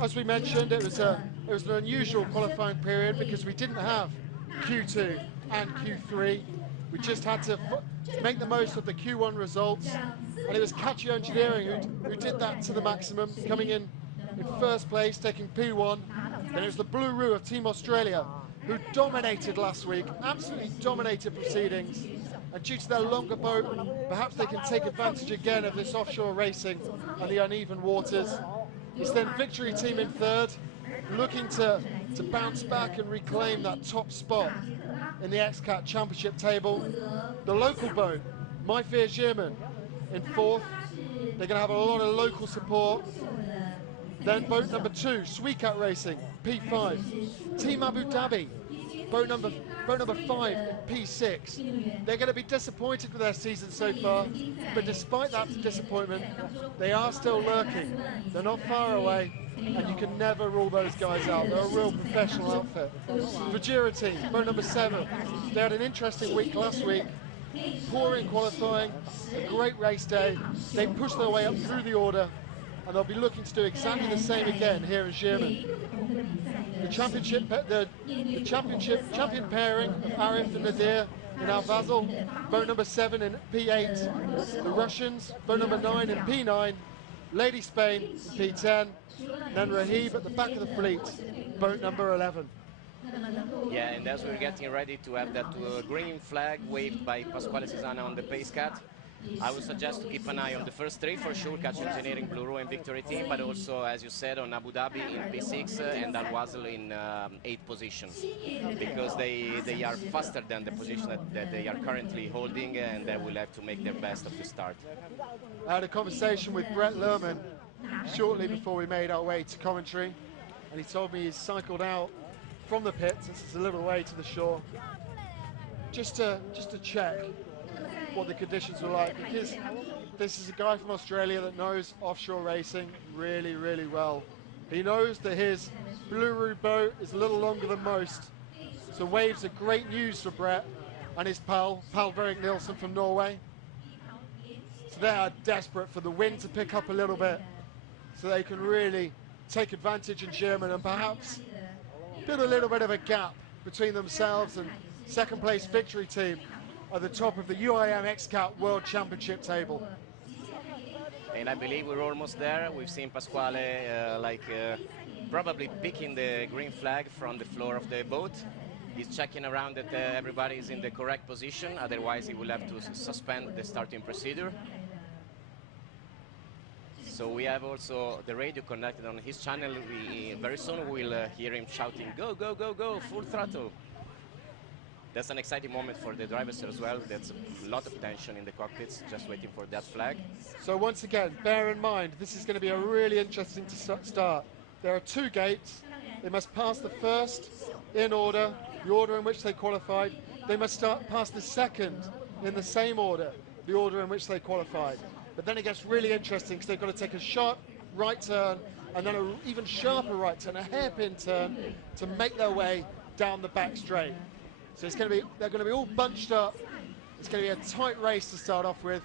as we mentioned, it was an unusual qualifying period because we didn't have Q2 and Q3. We just had to make the most of the Q1 results, and it was Catchy Engineering who did that to the maximum, coming in first place, taking P1. Then it was the Blue Roo of Team Australia who dominated last week, absolutely dominated proceedings, and due to their longer boat, perhaps they can take advantage again of this offshore racing and the uneven waters. It's then Victory Team in third, looking to bounce back and reclaim that top spot in the X-Cat Championship table. The local boat, My Fair Xiamen, in fourth. They're going to have a lot of local support. Then boat number 2, Sweecat Racing, P5. Team Abu Dhabi, boat number 5, P6. They're going to be disappointed with their season so far, but despite that disappointment, they are still lurking. They're not far away, and you can never rule those guys out. They're a real professional outfit. Vajira Team, boat number 7. They had an interesting week last week. Poor in qualifying, a great race day. They pushed their way up through the order, and they'll be looking to do exactly the same again here in Xiamen. The championship champion pairing of Arif and Nadir in Al Wasl, boat number 7 in P8. The Russians, boat number 9 in P9. Lady Spain in P10. And then Rahib at the back of the fleet, boat number 11. Yeah, and as we're getting ready to have that green flag waved by Pasquale Cesana on the pace cat, I would suggest to keep an eye on the first 3 for sure, Catch Engineering, Blue Roo and Victory Team, but also, as you said, on Abu Dhabi in P6 and Al Wasl in 8th position, because they are faster than the position that they are currently holding, and they will have to make their best of the start. I had a conversation with Brett Lerman shortly before we made our way to commentary, and he told me he's cycled out from the pit, since it's a little way to the shore, just to check what the conditions were like, because this is a guy from Australia that knows offshore racing really, really well. He knows that his Blue Roo boat is a little longer than most, so waves are great news for Brett and his pal Verik Nielsen from Norway. So they are desperate for the wind to pick up a little bit so they can really take advantage in Xiamen and perhaps build a little bit of a gap between themselves and second place Victory Team at the top of the UIM X-Cat World Championship table. And I believe we're almost there. We've seen Pasquale probably picking the green flag from the floor of the boat. He's checking around that everybody is in the correct position, otherwise he will have to suspend the starting procedure. So we have also the radio connected on his channel. Very soon we'll hear him shouting, "Go, go, go, go, full throttle." That's an exciting moment for the drivers as well. There's a lot of tension in the cockpits, just waiting for that flag. So once again, bear in mind, this is going to be a really interesting start. There are 2 gates. They must pass the first in order, the order in which they qualified. They must pass the second in the same order, the order in which they qualified. But then it gets really interesting because they've got to take a sharp right turn and then an even sharper right turn, a hairpin turn, to make their way down the back straight. So they're going to be all bunched up. It's going to be a tight race to start off with,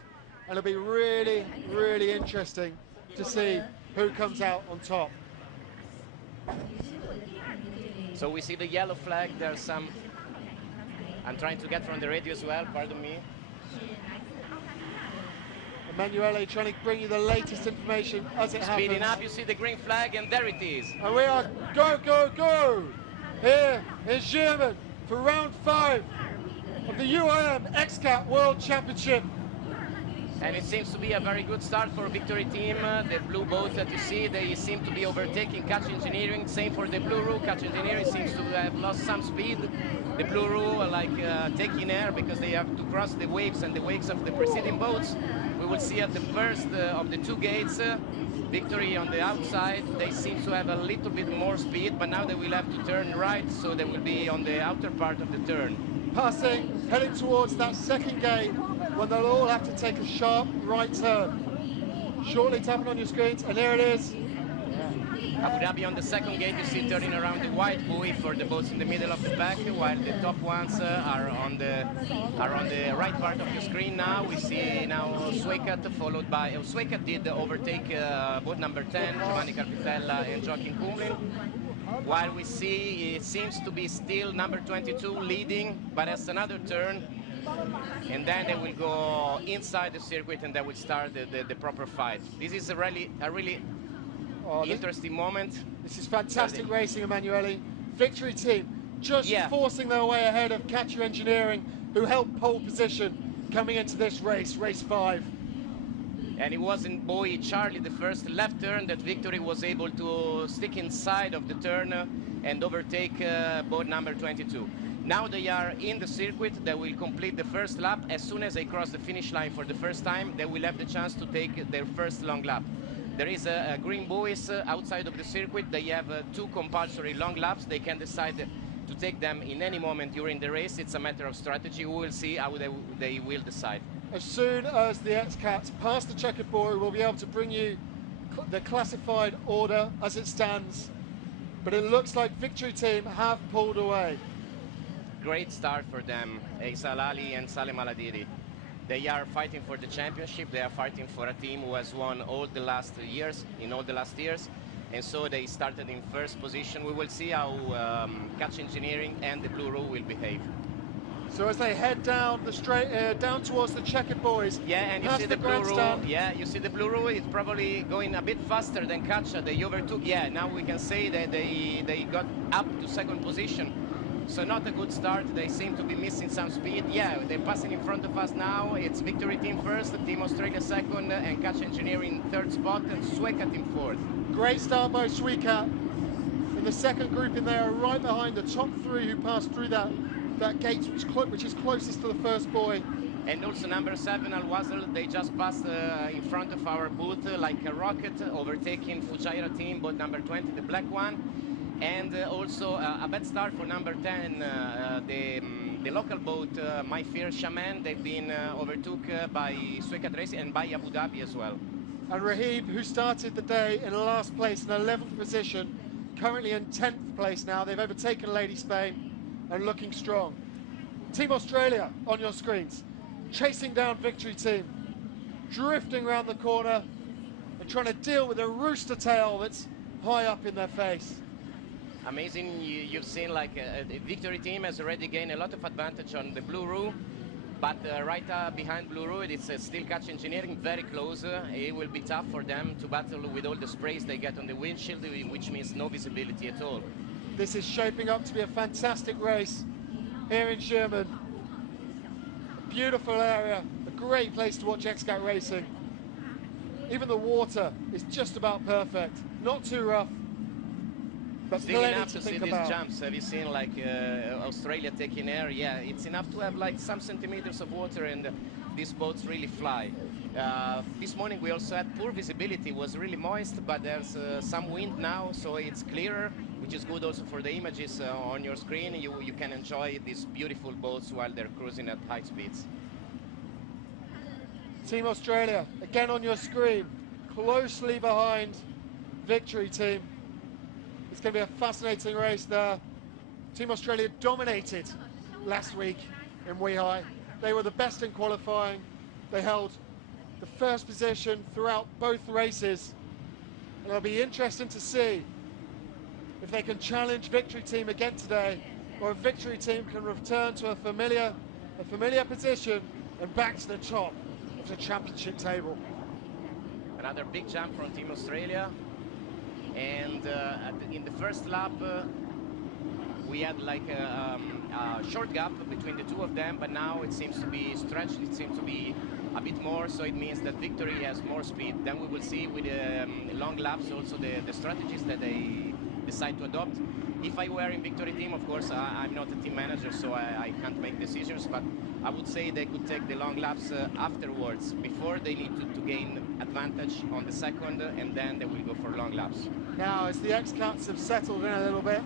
and it'll be really, really interesting to see who comes out on top. So we see the yellow flag. There's some, I'm trying to get from the radio as well, pardon me. Emanuele trying to bring you the latest information as it happens. Speeding up, you see the green flag, and there it is. And we are go, go, go here in Xiamen for round 5 of the UIM XCAT World Championship. And it seems to be a very good start for Victory Team. The blue boat that you see, they seem to be overtaking Catch Engineering. Same for the blue row. Catch Engineering seems to have lost some speed. The blue row are like taking air because they have to cross the waves and the wakes of the preceding boats. We will see at the first of the 2 gates, Victory on the outside. They seem to have a little bit more speed, but now they will have to turn right, so they will be on the outer part of the turn. Passing, heading towards that second gate, when they'll all have to take a sharp right turn. Shortly tapping on your screens, and here it is. Abu Dhabi on the second gate, you see turning around the white buoy for the boats in the middle of the pack, while the top ones are on the right part of your screen now. We see now Suecat followed by, Suecat did overtake boat number 10, Giovanni Carpitella and Joachim Kumlin. While we see it seems to be still number 22 leading, but has another turn. And then they will go inside the circuit and they will start the proper fight. This is a really interesting moment. This is fantastic racing, Emanuele. Victory Team just forcing their way ahead of Catcher Engineering, who held pole position coming into this race, race 5. And it was in buoy Charlie, the first left turn, that Victory was able to stick inside of the turn and overtake boat number 22. Now they are in the circuit. They will complete the first lap. As soon as they cross the finish line for the first time, they will have the chance to take their first long lap. There is a green buoys outside of the circuit. They have 2 compulsory long laps. They can decide to take them in any moment during the race. It's a matter of strategy. We will see how they will decide. As soon as the XCATs pass the checkered buoy, we'll be able to bring you the classified order as it stands. But it looks like Victory Team have pulled away. Great start for them, Eisa Lali and Salem Aladiri. They are fighting for the championship. They are fighting for a team who has won all the last years, and so they started in first position. We will see how Catch Engineering and the Blue Row will behave. So as they head down the straight, down towards the checkered buoys, and you see the Blue Row. You see the Blue Row is probably going a bit faster than Catch. They overtook. Now we can say that they got up to second position. So not a good start. They seem to be missing some speed. They're passing in front of us now. It's Victory Team first, Team Australia second, and Catch Engineering third spot, and Suecat in fourth. Great start by Suecat. In the second group in there, right behind the top 3 who passed through that gate, which is closest to the first buoy. And also number 7, Al Wasl, they just passed in front of our booth like a rocket, overtaking Fujairah Team, boat number 20, the black one. And also a bad start for number 10, the local boat, My Fear Xiamen. They've been overtook by Suecat Racing and by Abu Dhabi as well. And Rahib, who started the day in last place in 11th position, currently in 10th place now. They've overtaken Lady Spain and looking strong. Team Australia on your screens, chasing down Victory Team, drifting around the corner and trying to deal with a rooster tail that's high up in their face. Amazing. You've seen like the Victory Team has already gained a lot of advantage on the Blue Row. But right behind Blue Road, it's still Catch Engineering, very close. It will be tough for them to battle with all the sprays they get on the windshield, which means no visibility at all. This is shaping up to be a fantastic race here in Xiamen. A beautiful area, a great place to watch XCAT racing. Even the water is just about perfect, not too rough, but Still plenty enough to to see think these about. jumps. Have you seen like Australia taking air? Yeah, it's enough to have like some centimeters of water, and these boats really fly. This morning we also had poor visibility. It was really moist, but there's some wind now, so it's clearer, which is good also for the images on your screen. You can enjoy these beautiful boats while they're cruising at high speeds. Team Australia, again on your screen, closely behind Victory Team. It's going to be a fascinating race there. Team Australia dominated last week in Weihai. They were the best in qualifying. They held the first position throughout both races. And it'll be interesting to see if they can challenge Victory Team again today, or if Victory Team can return to a familiar position and back to the top of the championship table. Another big jump from Team Australia. And in the first lap, we had like a short gap between the two of them, but now it seems to be stretched. It seems to be a bit more, so it means that Victory has more speed. Then we will see with long laps also the strategies that they decide to adopt. If I were in Victory Team, of course, I'm not a team manager, so I can't make decisions, but I would say they could take the long laps afterwards. Before, they need to gain advantage on the second, and then they will go for long laps. Now, as the XCats have settled in a little bit,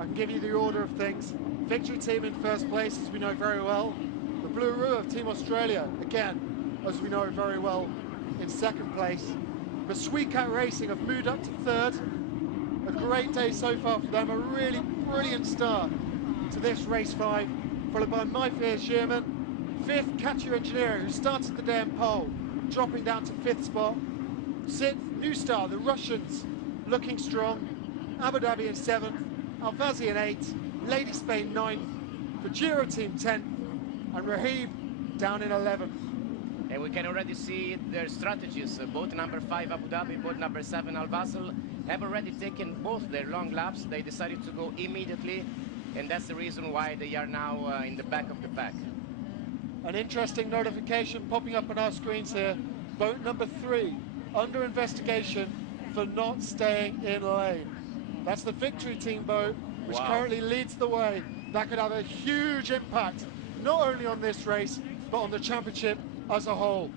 I can give you the order of things. Victory Team in first place, as we know very well. The Blue Roo of Team Australia, again, as we know very well, in second place. The Sweetcat Racing have moved up to third. A great day so far for them, a really brilliant start to this race 5, followed by My Fair Xiamen. Fifth, Catch Engineering, who started the day in pole, dropping down to 5th spot. 6th, New Star, the Russians, looking strong. Abu Dhabi in 7th, Alfazi in 8th, Lady Spain 9th, Fajiro Team 10th, and Rahib down in 11th. And we can already see their strategies. Boat number 5 Abu Dhabi, boat number 7 Al Basel have already taken both their long laps. They decided to go immediately, and that's the reason why they are now in the back of the pack. An interesting notification popping up on our screens here. Boat number 3 under investigation for not staying in lane. That's the Victory Team boat, which currently leads the way. That could have a huge impact, not only on this race, but on the championship as a whole.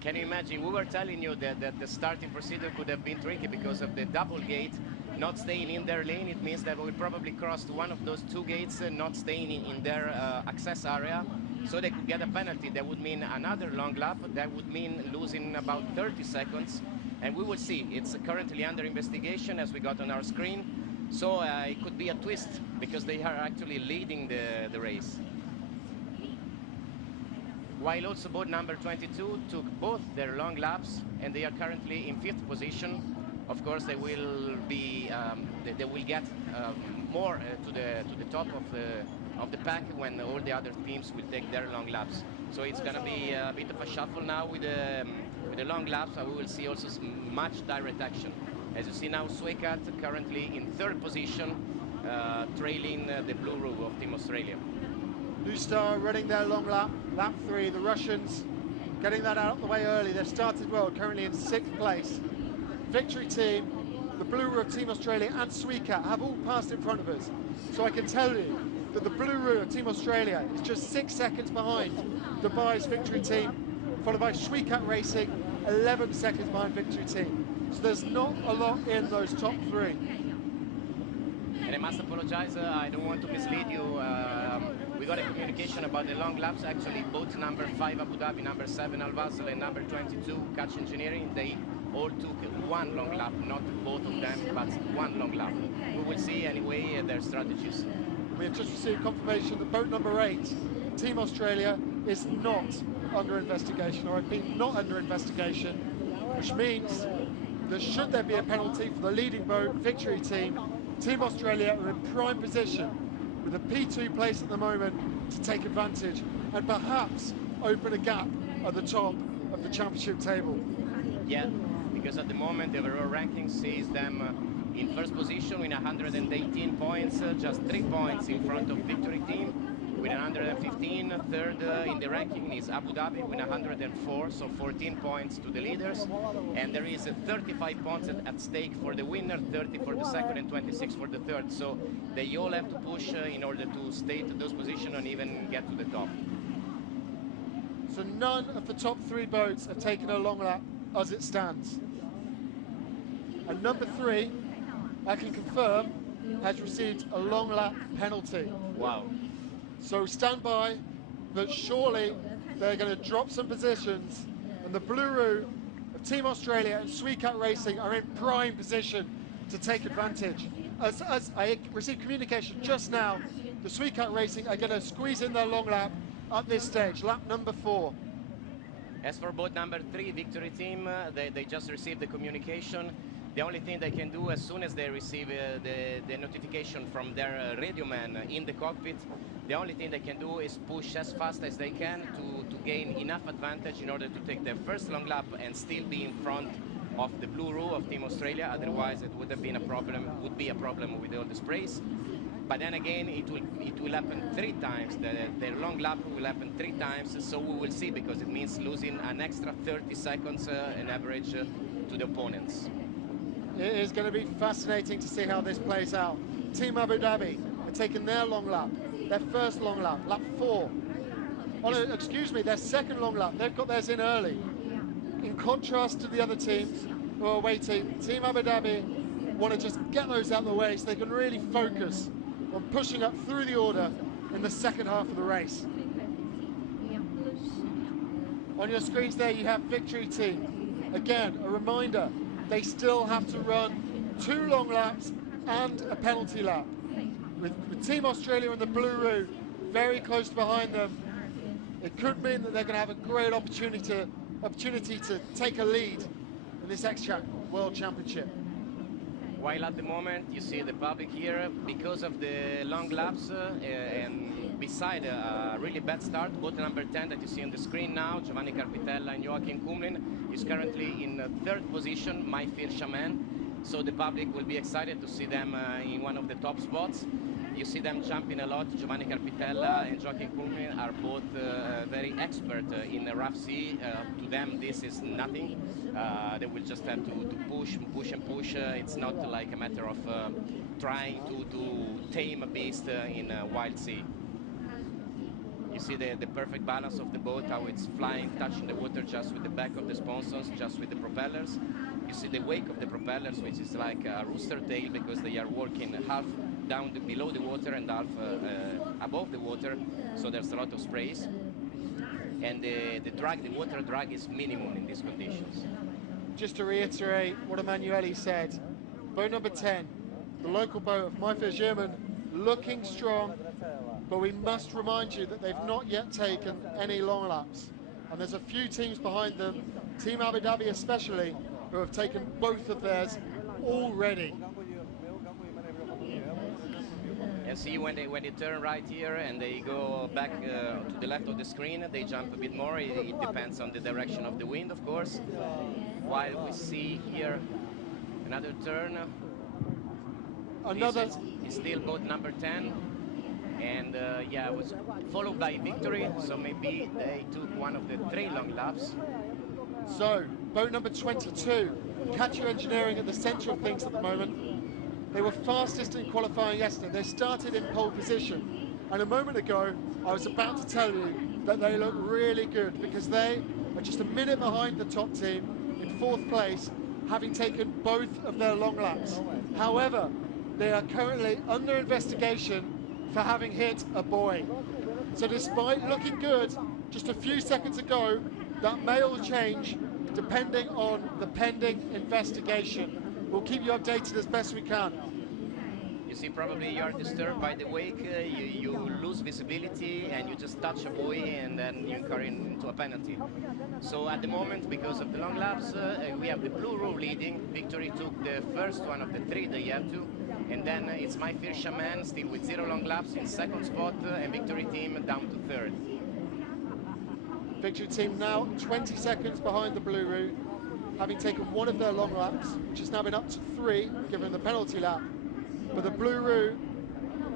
Can you imagine? We were telling you that the starting procedure could have been tricky because of the double gate not staying in their lane. It means that we probably crossed one of those two gates not staying in their access area, so they could get a penalty. That would mean another long lap. That would mean losing about 30 seconds, and we will see. It's currently under investigation, as we got on our screen, so it could be a twist because they are actually leading the race. While also boat number 22 took both their long laps, and they are currently in 5th position. Of course, they will be they will get more to the top of the pack when all the other teams will take their long laps. So it's going to be a bit of a shuffle now with the long laps. We will see also much direct action. As you see now, Sweecat currently in 3rd position, trailing the Blue Roo of Team Australia. Blue Star running their long lap, lap 3. The Russians getting that out of the way early. They've started well, currently in 6th place. Victory Team, the Blue Roo of Team Australia and Sweecat have all passed in front of us. So I can tell you that the Blue Roo of Team Australia is just 6 seconds behind Dubai's Victory Team, followed by Sweecat Racing, 11 seconds behind Victory Team. So there's not a lot in those top 3. And I must apologize, I don't want to mislead you. We got a communication about the long laps. Actually, both number 5 Abu Dhabi, number 7 Al Basel, and number 22 Catch Engineering, they all took one long lap, not both of them, but one long lap. We will see anyway their strategies. We have just received confirmation that boat number 8, Team Australia, is not under investigation, or I repeat, not under investigation, which means that should there be a penalty for the leading boat, Victory Team, Team Australia are in prime position with a P2 place at the moment to take advantage and perhaps open a gap at the top of the championship table. Yeah, because at the moment the overall ranking sees them in first position with 118 points, just 3 points in front of Victory Team with 115. Third in the ranking is Abu Dhabi with 104, so 14 points to the leaders. And there is 35 points at stake for the winner, 30 for the second and 26 for the third. So they all have to push in order to stay to those positions and even get to the top. So none of the top 3 boats have taken a long lap as it stands. And number 3, I can confirm, has received a long lap penalty. Wow. So stand by, but surely they're going to drop some positions, and the Blue Roux of Team Australia and Sweecat Racing are in prime position to take advantage. As I received communication just now, the Sweecat Racing are going to squeeze in their long lap at this stage, lap number 4. As for boat number 3, Victory Team, they just received the communication. The only thing they can do as soon as they receive the notification from their radio man in the cockpit, the only thing they can do is push as fast as they can to gain enough advantage in order to take their first long lap and still be in front of the Blue Roux of Team Australia. Otherwise, it would have been a problem. Would be a problem with all the sprays. But then again, it will happen 3 times. The long lap will happen 3 times. So we will see, because it means losing an extra 30 seconds in average to the opponents. It is going to be fascinating to see how this plays out. Team Abu Dhabi are taking their long lap, their first long lap, lap 4. Oh, no, excuse me, their second long lap. They've got theirs in early. In contrast to the other teams who are waiting, Team Abu Dhabi want to just get those out of the way so they can really focus on pushing up through the order in the second half of the race. On your screens there you have Victory Team. Again, a reminder, they still have to run 2 long laps and a penalty lap. With Team Australia and the Blue Roux very close behind them, it could mean that they're going to have a great opportunity to take a lead in this X-Track World Championship. While at the moment you see the public here, because of the long laps and beside a really bad start, boat number 10 that you see on the screen now, Giovanni Carpitella and Joachim Kumlin, is currently in 3rd position, Xiamen. So the public will be excited to see them in one of the top spots. You see them jumping a lot. Giovanni Carpitella and Joachim Kumlin are both very expert in the rough sea. To them this is nothing. They will just have to push and push and push. It's not like a matter of trying to tame a beast in a wild sea. You see the perfect balance of the boat, how it's flying, touching the water just with the back of the sponsons, just with the propellers. You see the wake of the propellers, which is like a rooster tail, because they are working half down below the water and half above the water, so there's a lot of sprays. And the water drag is minimum in these conditions. Just to reiterate what Emanuele said, boat number 10, the local boat of Xiamen, looking strong, but we must remind you that they've not yet taken any long laps. And there's a few teams behind them, Team Abu Dhabi especially, who have taken both of theirs already. And see, when they turn right here and they go back to the left of the screen, they jump a bit more. It depends on the direction of the wind, of course. While we see here another turn. Another. It's still boat number 10. And yeah, it was followed by Victory, so maybe they took one of the 3 long laps. So, boat number 22, Catcher Engineering at the centre of things at the moment. They were fastest in qualifying yesterday. They started in pole position. And a moment ago, I was about to tell you that they look really good, because they are just a minute behind the top team in 4th place, having taken both of their long laps. However, they are currently under investigation for having hit a buoy. So despite looking good just a few seconds ago, that may all change depending on the pending investigation. We'll keep you updated as best we can. You see, probably you are disturbed by the wake, you lose visibility and you just touch a buoy and then you incur into a penalty. So at the moment, because of the long laps, we have the Blue Roux leading. Victory took the first one of the 3 they have to. And then it's Xiamen still with 0 long laps in 2nd spot, and Victory Team down to 3rd. Victory team now 20 seconds behind the blue route, having taken one of their long laps, which has now been up to 3, given the penalty lap. But the blue route,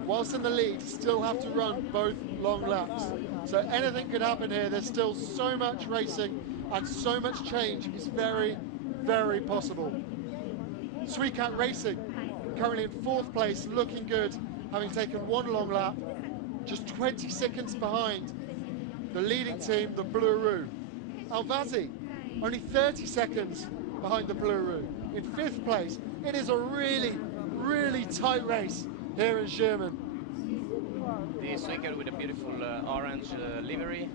whilst in the lead, still have to run both long laps. So anything could happen here. There's still so much racing and so much change is very, very possible. Suicat Racing, currently in 4th place, looking good, having taken one long lap, just 20 seconds behind the leading team, the Blue Roux. Alvazi, only 30 seconds behind the Blue Roux, in 5th place. It is a really, really tight race here in Xiamen. The Suicat with a beautiful orange livery.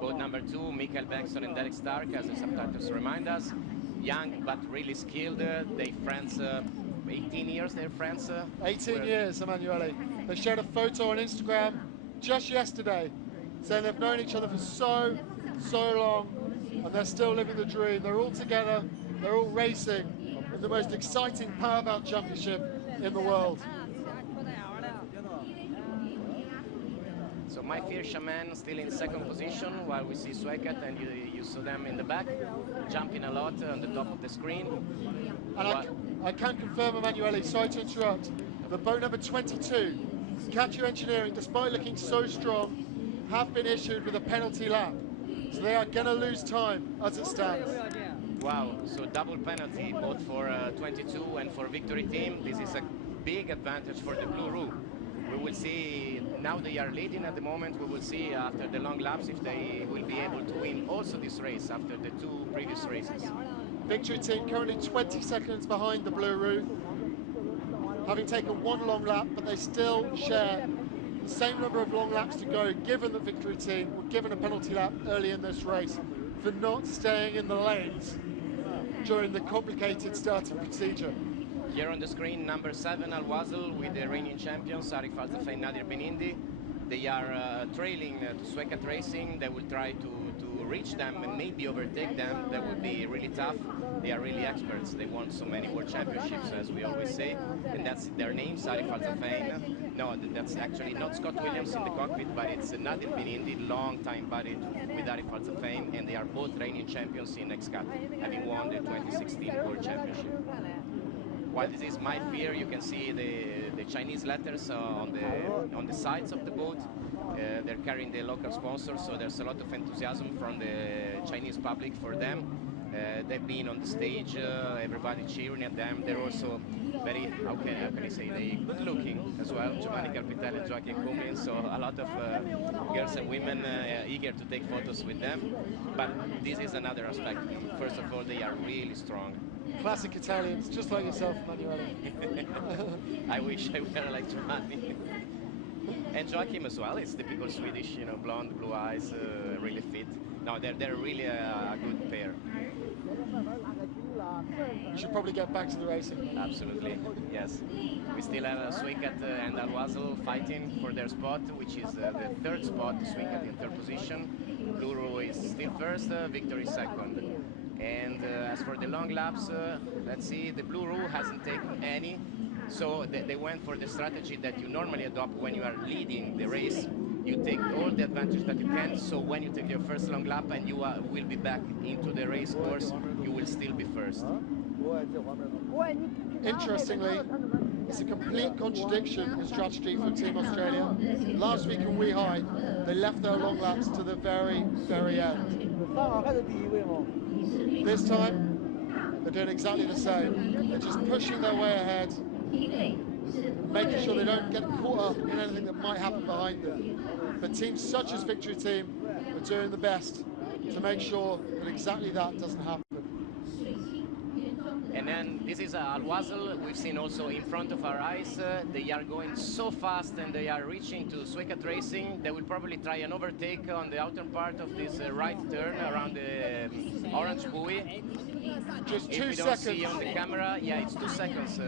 Boat number 2, Michael Bengtsson and Derek Stark, as the subtitles remind us. Young but really skilled. They friends, 18 years, they're friends. 18 years, Emanuele. They shared a photo on Instagram just yesterday, saying they've known each other for so long, and they're still living the dream. They're all together, they're all racing in the most exciting powerboat championship in the world. So My Fair Xiamen still in 2nd position, while we see Suicat, and you saw them in the back, jumping a lot on the top of the screen. And I can confirm, Emanuele, sorry to interrupt, the boat number 22, Catcher Engineering, despite looking so strong, have been issued with a penalty lap. So they are going to lose time as it stands. Wow, so double penalty, both for 22 and for Victory Team. This is a big advantage for the Blue Roux. We will see, now they are leading at the moment, we will see after the long laps if they will be able to win also this race after the 2 previous races. Victory Team currently 20 seconds behind the Blue Roux, having taken one long lap, but they still share the same number of long laps to go, given that Victory Team were given a penalty lap early in this race for not staying in the lanes during the complicated starting procedure. Here on the screen, number 7, Al Wasl, with the reigning champions, Arif Al Zafein, Nadir Benindi. They are trailing to Suicat Racing. They will try to reach them and maybe overtake them. That would be really tough. They are really experts. They won so many world championships, as we always say. And that's their names, Arif Al Zafein. No, that's actually not Scott Williams in the cockpit, but it's Nadir Benindi, long-time buddy with Arif Al Zafein. And they are both reigning champions in XCAT, having won the 2016 World Championship. While this is My Fear, you can see the Chinese letters on the sides of the boat. They're carrying the local sponsors, so there's a lot of enthusiasm from the Chinese public for them. They've been on the stage, everybody cheering at them. They're also very, how can I say, they good looking as well. Giovanni Carpitelli and Joaquin Kumlin, so a lot of girls and women eager to take photos with them. But this is another aspect. First of all, they are really strong. Classic Italians, just like yourself, Emanuele. I wish I were like Giovanni. And Joachim as well, it's typical Swedish, you know, blonde, blue eyes, really fit. No, they're really a good pair. You should probably get back to the racing. Absolutely, yes. We still have Suicat and Al Wasl fighting for their spot, which is the 3rd spot, Suicat in 3rd position. Blue Roux is still 1st, Victory 2nd. And as for the long laps, let's see, the Blue Roux hasn't taken any. So they went for the strategy that you normally adopt when you are leading the race. You take all the advantage that you can, so when you take your first long lap and you will be back into the race course, you will still be 1st. Interestingly, it's a complete contradiction in strategy for Team Australia. Last week in Weihai, they left their long laps to the very, very end. This time, they're doing exactly the same. They're just pushing their way ahead, making sure they don't get caught up in anything that might happen behind them. But teams such as Victory Team are doing the best to make sure that exactly that doesn't happen. And then this is Al Wasl. We've seen also in front of our eyes. They are going so fast and they are reaching to Suicat Racing. They will probably try an overtake on the outer part of this right turn around the orange buoy. Just 2 if we seconds. don't see on the camera, yeah, it's 2 seconds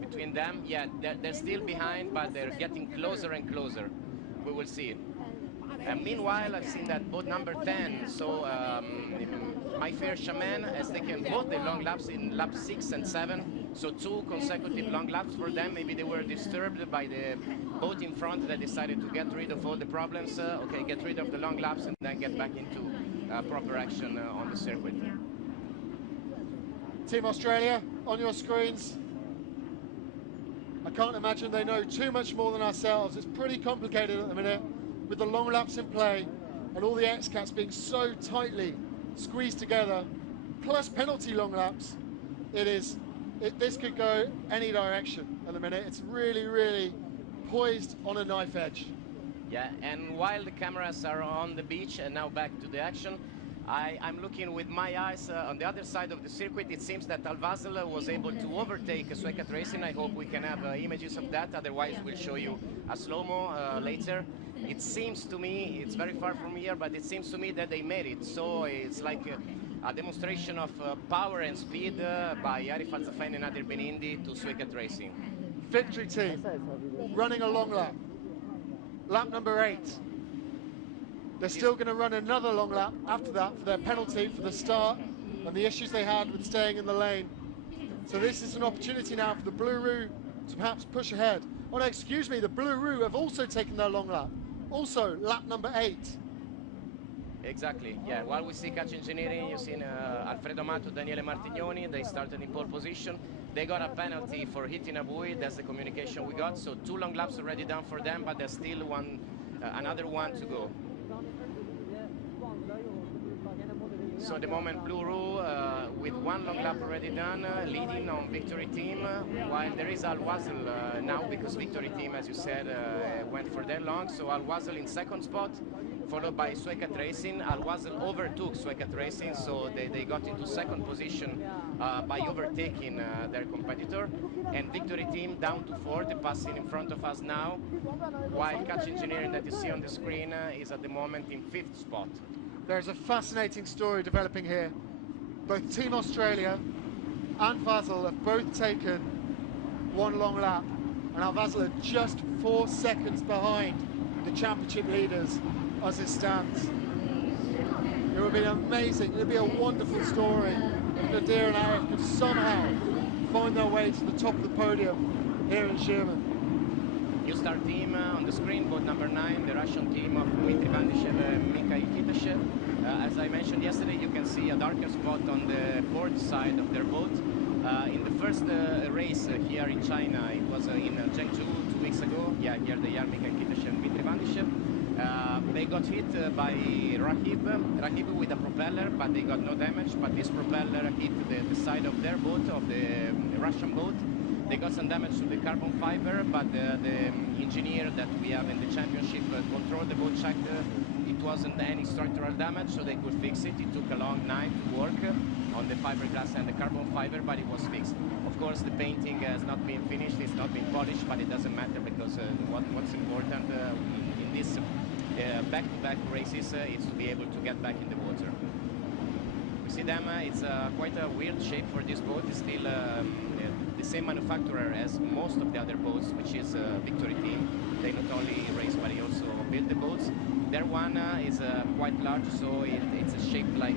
between them. Yeah, they're still behind, but they're getting closer and closer. We will see. And meanwhile, I've seen that boat number 10, so My Fair Xiamen has taken both the long laps in lap 6 and 7. So 2 consecutive long laps for them. Maybe they were disturbed by the boat in front that decided to get rid of all the problems. Okay, get rid of the long laps and then get back into proper action on the circuit. Team Australia, on your screens. I can't imagine they know too much more than ourselves. It's pretty complicated at the minute with the long laps in play and all the X-Cats being so tightly squeezed together, plus penalty long laps. This could go any direction at the minute. It's really, really poised on a knife edge. Yeah, and while the cameras are on the beach and now back to the action, I'm looking with my eyes on the other side of the circuit. It seems that Alvasl was able to overtake Suecat Racing. I hope we can have images of that. Otherwise, we'll show you a slow-mo later. It seems to me, it's very far from here, but it seems to me that they made it. So it's like a demonstration of power and speed by Arif Al-Zafain and Nadir Benindi to Suecat Racing. Victory team running a long lap. Lap number 8. They're still going to run another long lap after that for their penalty for the start and the issues they had with staying in the lane. So this is an opportunity now for the Blue Roo to perhaps push ahead. Oh no, excuse me, the Blue Roo have also taken their long lap. Also, lap number 8. Exactly, yeah. While we see catch engineering, you've seen Alfredo Amato, Daniele Martignoni, they started in pole position. They got a penalty for hitting a buoy, that's the communication we got. So 2 long laps already done for them, but there's still another one to go. So at the moment, Blue Roo with 1 long lap already done, leading on Victory Team, while there is Alvasl now, because Victory Team, as you said, went for their long. So Alvasl in 2nd spot, followed by Suecat Racing. Alvasl overtook Suecat Racing, so they got into 2nd position by overtaking their competitor. And Victory Team down to 4th, passing in front of us now, while Catch Engineering that you see on the screen is at the moment in 5th spot. There's a fascinating story developing here. Both Team Australia and Alvasl have both taken 1 long lap, and Alvasl are just 4 seconds behind the championship leaders as it stands. It would be amazing, it would be a wonderful story if Nadir and Arif could somehow find their way to the top of the podium here in Xiamen. New start team on the screen, boat number 9, the Russian team of Dmitry Bandyshev and Mikhail Kitashev. As I mentioned yesterday, you can see a darker spot on the port side of their boat. In the first race here in China, it was in Zhengzhou 2 weeks ago. Yeah, here they are, Mikhail Kitashev and Dmitry Bandyshev. They got hit by Rahib with a propeller, but they got no damage. But this propeller hit the side of their boat, of the Russian boat. They got some damage to the carbon fiber, but the engineer that we have in the championship controlled the boat, checked it wasn't any structural damage, so they could fix it. It took a long night to work on the fiberglass and the carbon fiber, but it was fixed. Of course, the painting has not been finished, it's not been polished, but it doesn't matter because what's important in this back-to-back races is to be able to get back in the water. We see them, it's quite a weird shape for this boat. It's still the same manufacturer as most of the other boats, which is Victory Team. They not only race, but they also build the boats. Their one is quite large, so it's a shape like,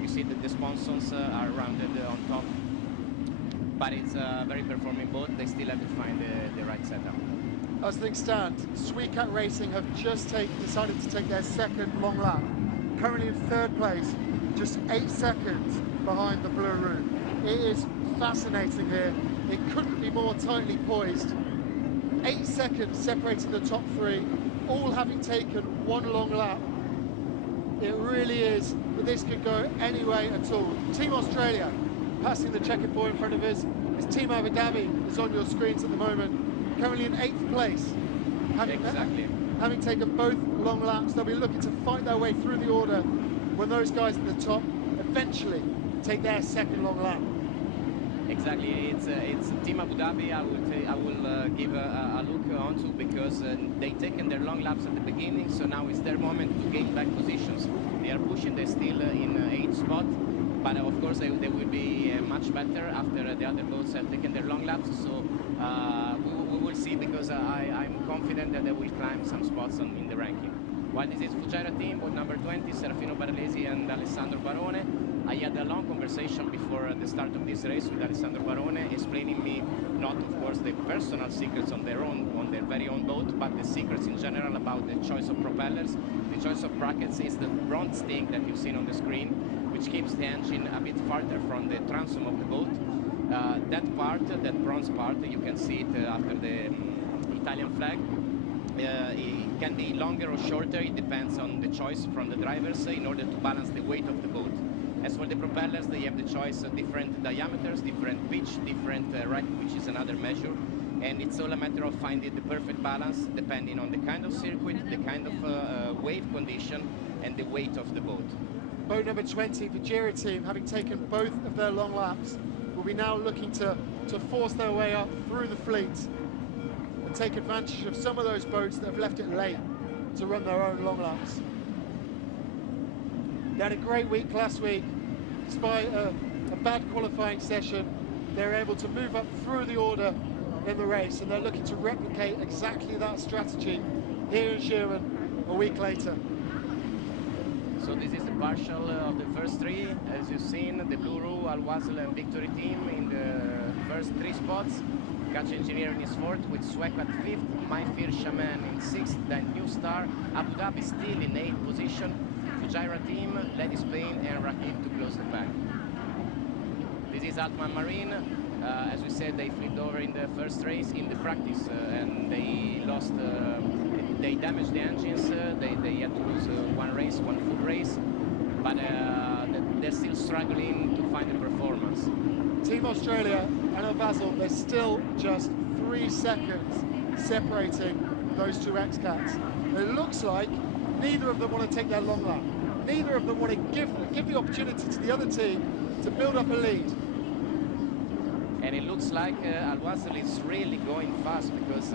you see that the sponsons are rounded on top. But it's a very performing boat. They still have to find the right setup. As things stand, Suecat Racing have just decided to take their 2nd long lap. Currently in 3rd place, just 8 seconds behind the Blue Roo. It is fascinating here. It couldn't be more tightly poised. 8 seconds separating the top 3, all having taken 1 long lap. It really is, but this could go any way at all. Team Australia passing the checkered buoy in front of us. It's Team Abu Dhabi is on your screens at the moment, currently in 8th place. Having taken both long laps, they'll be looking to fight their way through the order when those guys at the top eventually take their 2nd long lap. Exactly, it's Team Abu Dhabi. I will give a look onto, because they taken their long laps at the beginning, so now it's their moment to gain back positions. They are pushing, they're still in 8th spot, but of course they will be much better after the other boats have taken their long laps. So we will see, because I'm confident that they will climb some spots in the ranking. While this is Fujairah team, boat number 20, Serafino Barlesi and Alessandro Barone. I had a long conversation before the start of this race with Alessandro Barone, explaining me not, of course, the personal secrets on their very own boat, but the secrets in general about the choice of propellers. The choice of brackets is the bronze thing that you've seen on the screen, which keeps the engine a bit farther from the transom of the boat. That part, that bronze part, you can see it after the Italian flag. It can be longer or shorter, it depends on the choice from the drivers in order to balance the weight of the boat. As for the propellers, they have the choice of different diameters, different pitch, different rack, which is another measure. And it's all a matter of finding the perfect balance depending on the kind of circuit, the kind of wave condition, and the weight of the boat. Boat number 20, the Gira team, having taken both of their long laps, will be now looking to force their way up through the fleet and take advantage of some of those boats that have left it late to run their own long laps. They had a great week last week. Despite a bad qualifying session, they were able to move up through the order in the race, and they're looking to replicate exactly that strategy here in Xiamen a week later. So this is the partial of the first three. As you've seen, the Blue Roo, Al-Wasl and Victory team in the first three spots. Catch Engineering is fourth, with Swek at fifth, Myfir Xiamen in sixth, then New Star, Abu Dhabi still in eighth position, Fujairah team, Lady Spain and Rakib to close the pack. This is Altman Marine. As we said, they flipped over in the first race in the practice and they lost, they damaged the engines, they had to lose one full race, but they're still struggling to find the performance. Team Australia and Al-Wasl, there's still just 3 seconds separating those two X-Cats. It looks like neither of them want to take their long lap. Neither of them want to give the opportunity to the other team to build up a lead. And it looks like Al-Wasl is really going fast because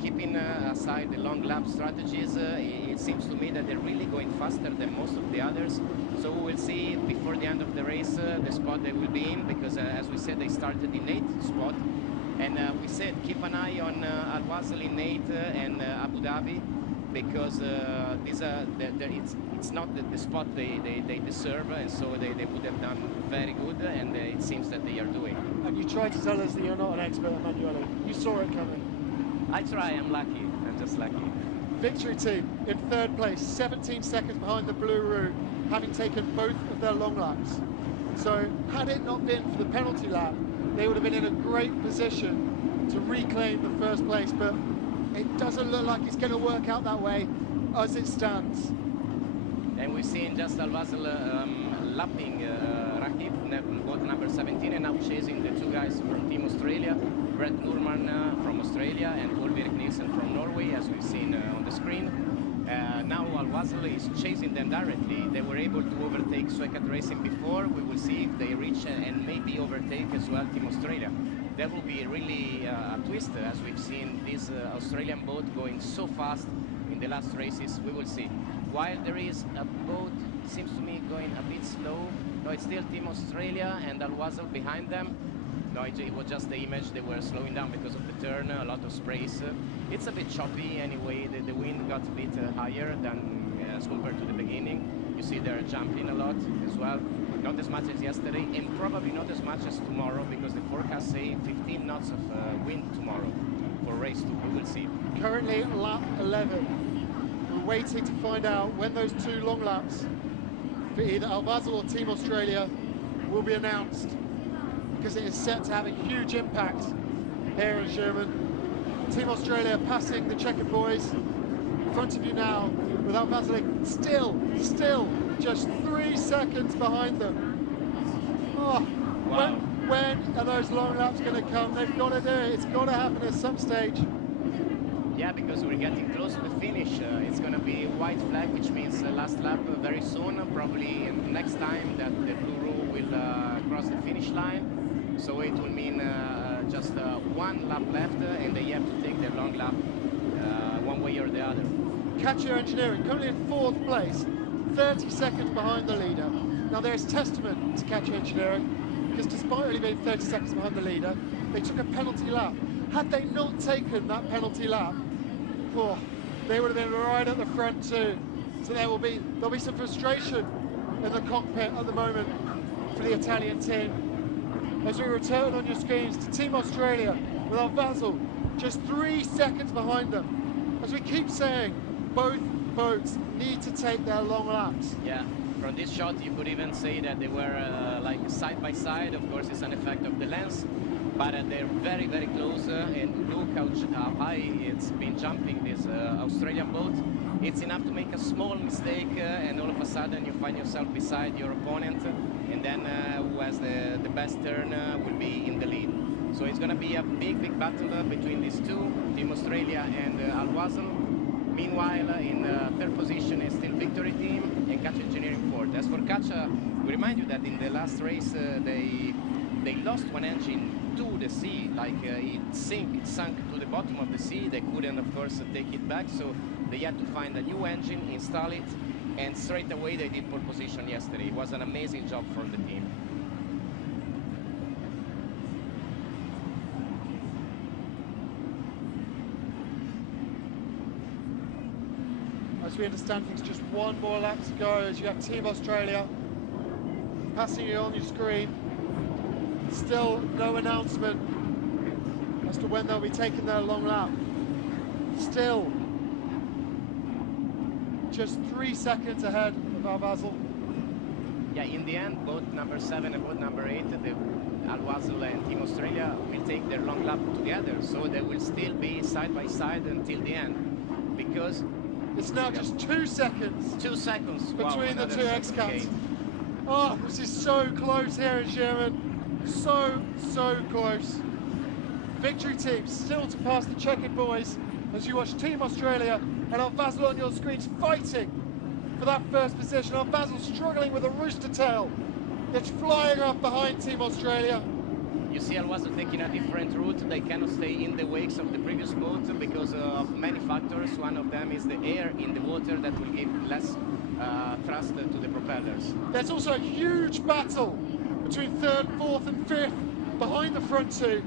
keeping aside the long lap strategies, it seems to me that they're really going faster than most of the others. So we will see before the end of the race the spot they will be in, because as we said, they started in 8th spot. And we said keep an eye on Al-Wasl in 8th and Abu Dhabi, because it's not the spot they deserve, and so they would have done very good, and it seems that they are doing. And you tried to tell us that you're not an expert, Emanuele. You saw it coming. I try, I'm lucky, I'm just lucky. Victory team in 3rd place, 17 seconds behind the Blue Roo, having taken both of their long laps. So had it not been for the penalty lap, they would have been in a great position to reclaim the 1st place, but it doesn't look like it's going to work out that way as it stands. And we've seen just Al-Wasl lapping Rakib, boat number 17, and now chasing the two guys from Team Australia, Brett Nurman from Australia and Ulrik Nielsen from Norway, as we've seen on the screen. Now Al-Wasl is chasing them directly. They were able to overtake Swecat Racing before. We will see if they reach and maybe overtake as well Team Australia. That will be really a twist, as we've seen this Australian boat going so fast in the last races. We will see. While there is a boat, seems to me, going a bit slow. No, it's still Team Australia and Al-Wasl behind them. No, it was just the image. They were slowing down because of the turn, a lot of sprays. It's a bit choppy anyway. The wind got a bit higher than as compared to the beginning. You see they're jumping a lot as well. Not as much as yesterday, and probably not as much as tomorrow, because the forecast say 15 knots of wind tomorrow for race 2. We will see. Currently at lap 11. We're waiting to find out when those 2 long laps for either Al-Wasl or Team Australia will be announced, because it is set to have a huge impact here in Xiamen. Team Australia passing the checkered boys in front of you now, with Al-Wasl still just 3 seconds behind them. Oh, wow. When are those long laps going to come? They've got to do it. It's got to happen at some stage. Yeah, because we're getting close to the finish. It's going to be white flag, which means last lap very soon, probably next time that the Blue Roo will cross the finish line. So it will mean just 1 lap left, and they have to take their long lap one way or the other. Catcher Engineering currently in 4th place, 30 seconds behind the leader. Now there's testament to Catcher Engineering, because despite only being 30 seconds behind the leader, they took a penalty lap. Had they not taken that penalty lap, they would have been right at the front too. So there'll be some frustration in the cockpit at the moment for the Italian team. As we return on your screens to Team Australia with our Vasil just 3 seconds behind them. As we keep saying, both boats need to take their long laps. Yeah, from this shot you could even say that they were like side by side. Of course, it's an effect of the lens, but they're very, very close. And look how high it's been jumping, this Australian boat. It's enough to make a small mistake, and all of a sudden you find yourself beside your opponent, and then who has the best turn will be in the lead. So it's going to be a big, big battle between these two, Team Australia and Al Wasl. Meanwhile, in third position is still Victory Team and Catch Engineering fourth. As for Catch, we remind you that in the last race they lost one engine to the sea, like it sunk to the bottom of the sea. They couldn't, of course, take it back, so they had to find a new engine, install it, and straight away they did pole position yesterday. It was an amazing job for the team. As we understand things, just one more lap to go as you have Team Australia passing you on your screen. Still no announcement as to when they'll be taking their long lap. Still just 3 seconds ahead of Al Wasl. Yeah, in the end, both number 7 and both number 8, Al Wasl and Team Australia will take their long lap together, so they will still be side by side until the end, because it's now just 2 seconds. 2 seconds between the two X-Cats. gain. Oh, this is so close here in Xiamen. So close. Victory Team still to pass the checkered boys as you watch Team Australia and Al Wasl on your screens fighting for that first position. Al Wasl struggling with a rooster tail. It's flying up behind Team Australia. You see Al Wasl taking a different route. They cannot stay in the wakes of the previous boat because of many factors. One of them is the air in the water that will give less thrust to the propellers. There's also a huge battle between third, fourth and fifth behind the front two.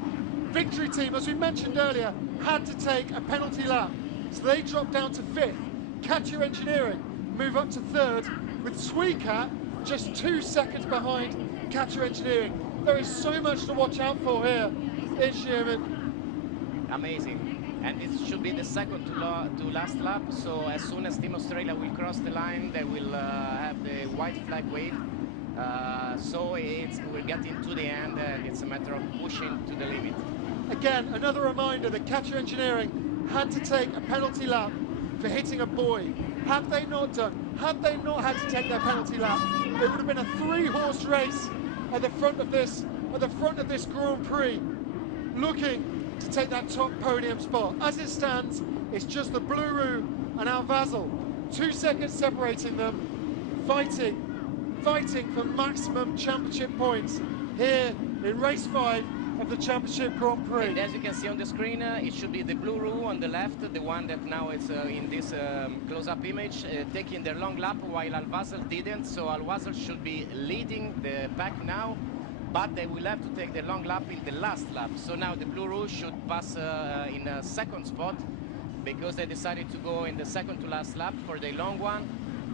Victory Team, as we mentioned earlier, had to take a penalty lap, so they dropped down to fifth. Catch Your Engineering move up to third, with Sweecat just 2 seconds behind Catch Your Engineering. There is so much to watch out for here in Xiamen. Amazing. And it should be the second to last lap, so as soon as Team Australia will cross the line, they will have the white flag wave. So we're getting to the end, and it's a matter of pushing to the limit. Again, another reminder that Catch Your Engineering had to take a penalty lap for hitting a buoy. Had they not had to take their penalty lap, it would have been a 3-horse race at the front of this Grand Prix, looking to take that top podium spot. As it stands, it's just the Blue Roux and Al Wasl, 2 seconds separating them, fighting for maximum championship points here in race 5 of the Championship Grand Prix. And as you can see on the screen, it should be the Blue Roux on the left, the one that now is in this close-up image, taking their long lap while Al Wasl didn't. So Al Wasl should be leading the pack now, but they will have to take the long lap in the last lap. So now the Blue Roux should pass in a second spot, because they decided to go in the second to last lap for the long one.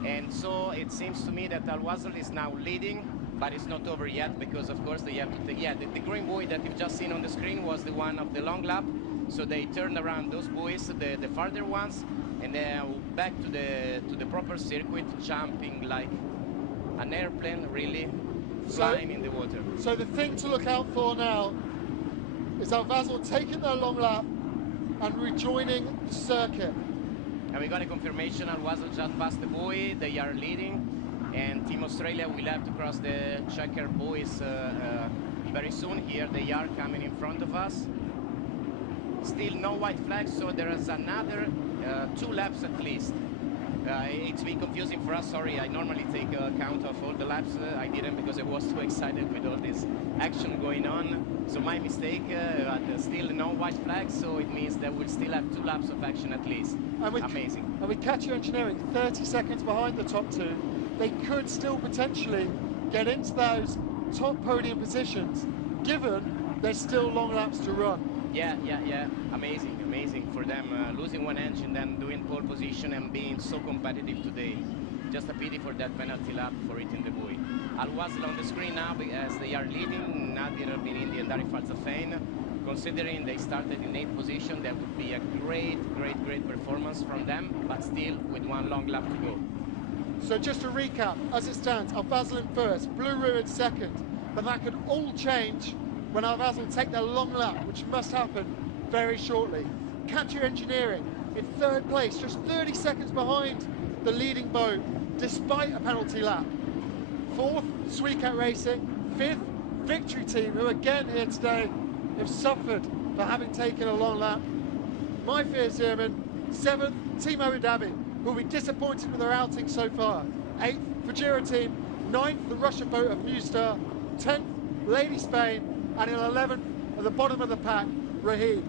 And so it seems to me that Al Wasl is now leading, but it's not over yet, because of course they have to take, yeah, the green buoy that you've just seen on the screen was the one of the long lap. So they turned around those buoys, the farther ones, and then back to the proper circuit, jumping like an airplane, really flying in the water. So the thing to look out for now is Al Wasl taking their long lap and rejoining the circuit. And we got a confirmation Al Wasl just passed the buoy, they are leading, and Team Australia will have to cross the checker buoys very soon. Here they are coming in front of us. Still no white flags, so there is another 2 laps at least. It's been confusing for us, sorry. I normally take a count of all the laps. I didn't, because I was too excited with all this action going on. So my mistake, but still no white flags, so it means that we'll still have 2 laps of action at least. Amazing. And with Catch Your Engineering 30 seconds behind the top 2, they could still potentially get into those top podium positions, given there's still long laps to run. Yeah. Amazing for them, losing one engine, then doing pole position and being so competitive today. Just a pity for that penalty lap for hitting the buoy. Al-Wasl on the screen now as they are leading Nadir Binindi and Darif Al-Zafain. Considering they started in 8th position, that would be a great performance from them, but still with one long lap to go. So just to recap, as it stands, Al-Wasl in first, Blue Roo in second, but that could all change when Al-Wasl take their long lap, which must happen very shortly. Catcher Engineering in third place, just 30 seconds behind the leading boat, despite a penalty lap. Fourth, Sweecat Racing. Fifth, Victory Team, who again here today have suffered for having taken a long lap. My fears, Xiamen. Seventh, Team Abu Dhabi, who will be disappointed with their outing so far. Eighth, Fujira Team. Ninth, the Russia boat of Newstar. 10th, Lady Spain. And in 11th, at the bottom of the pack, Rahid.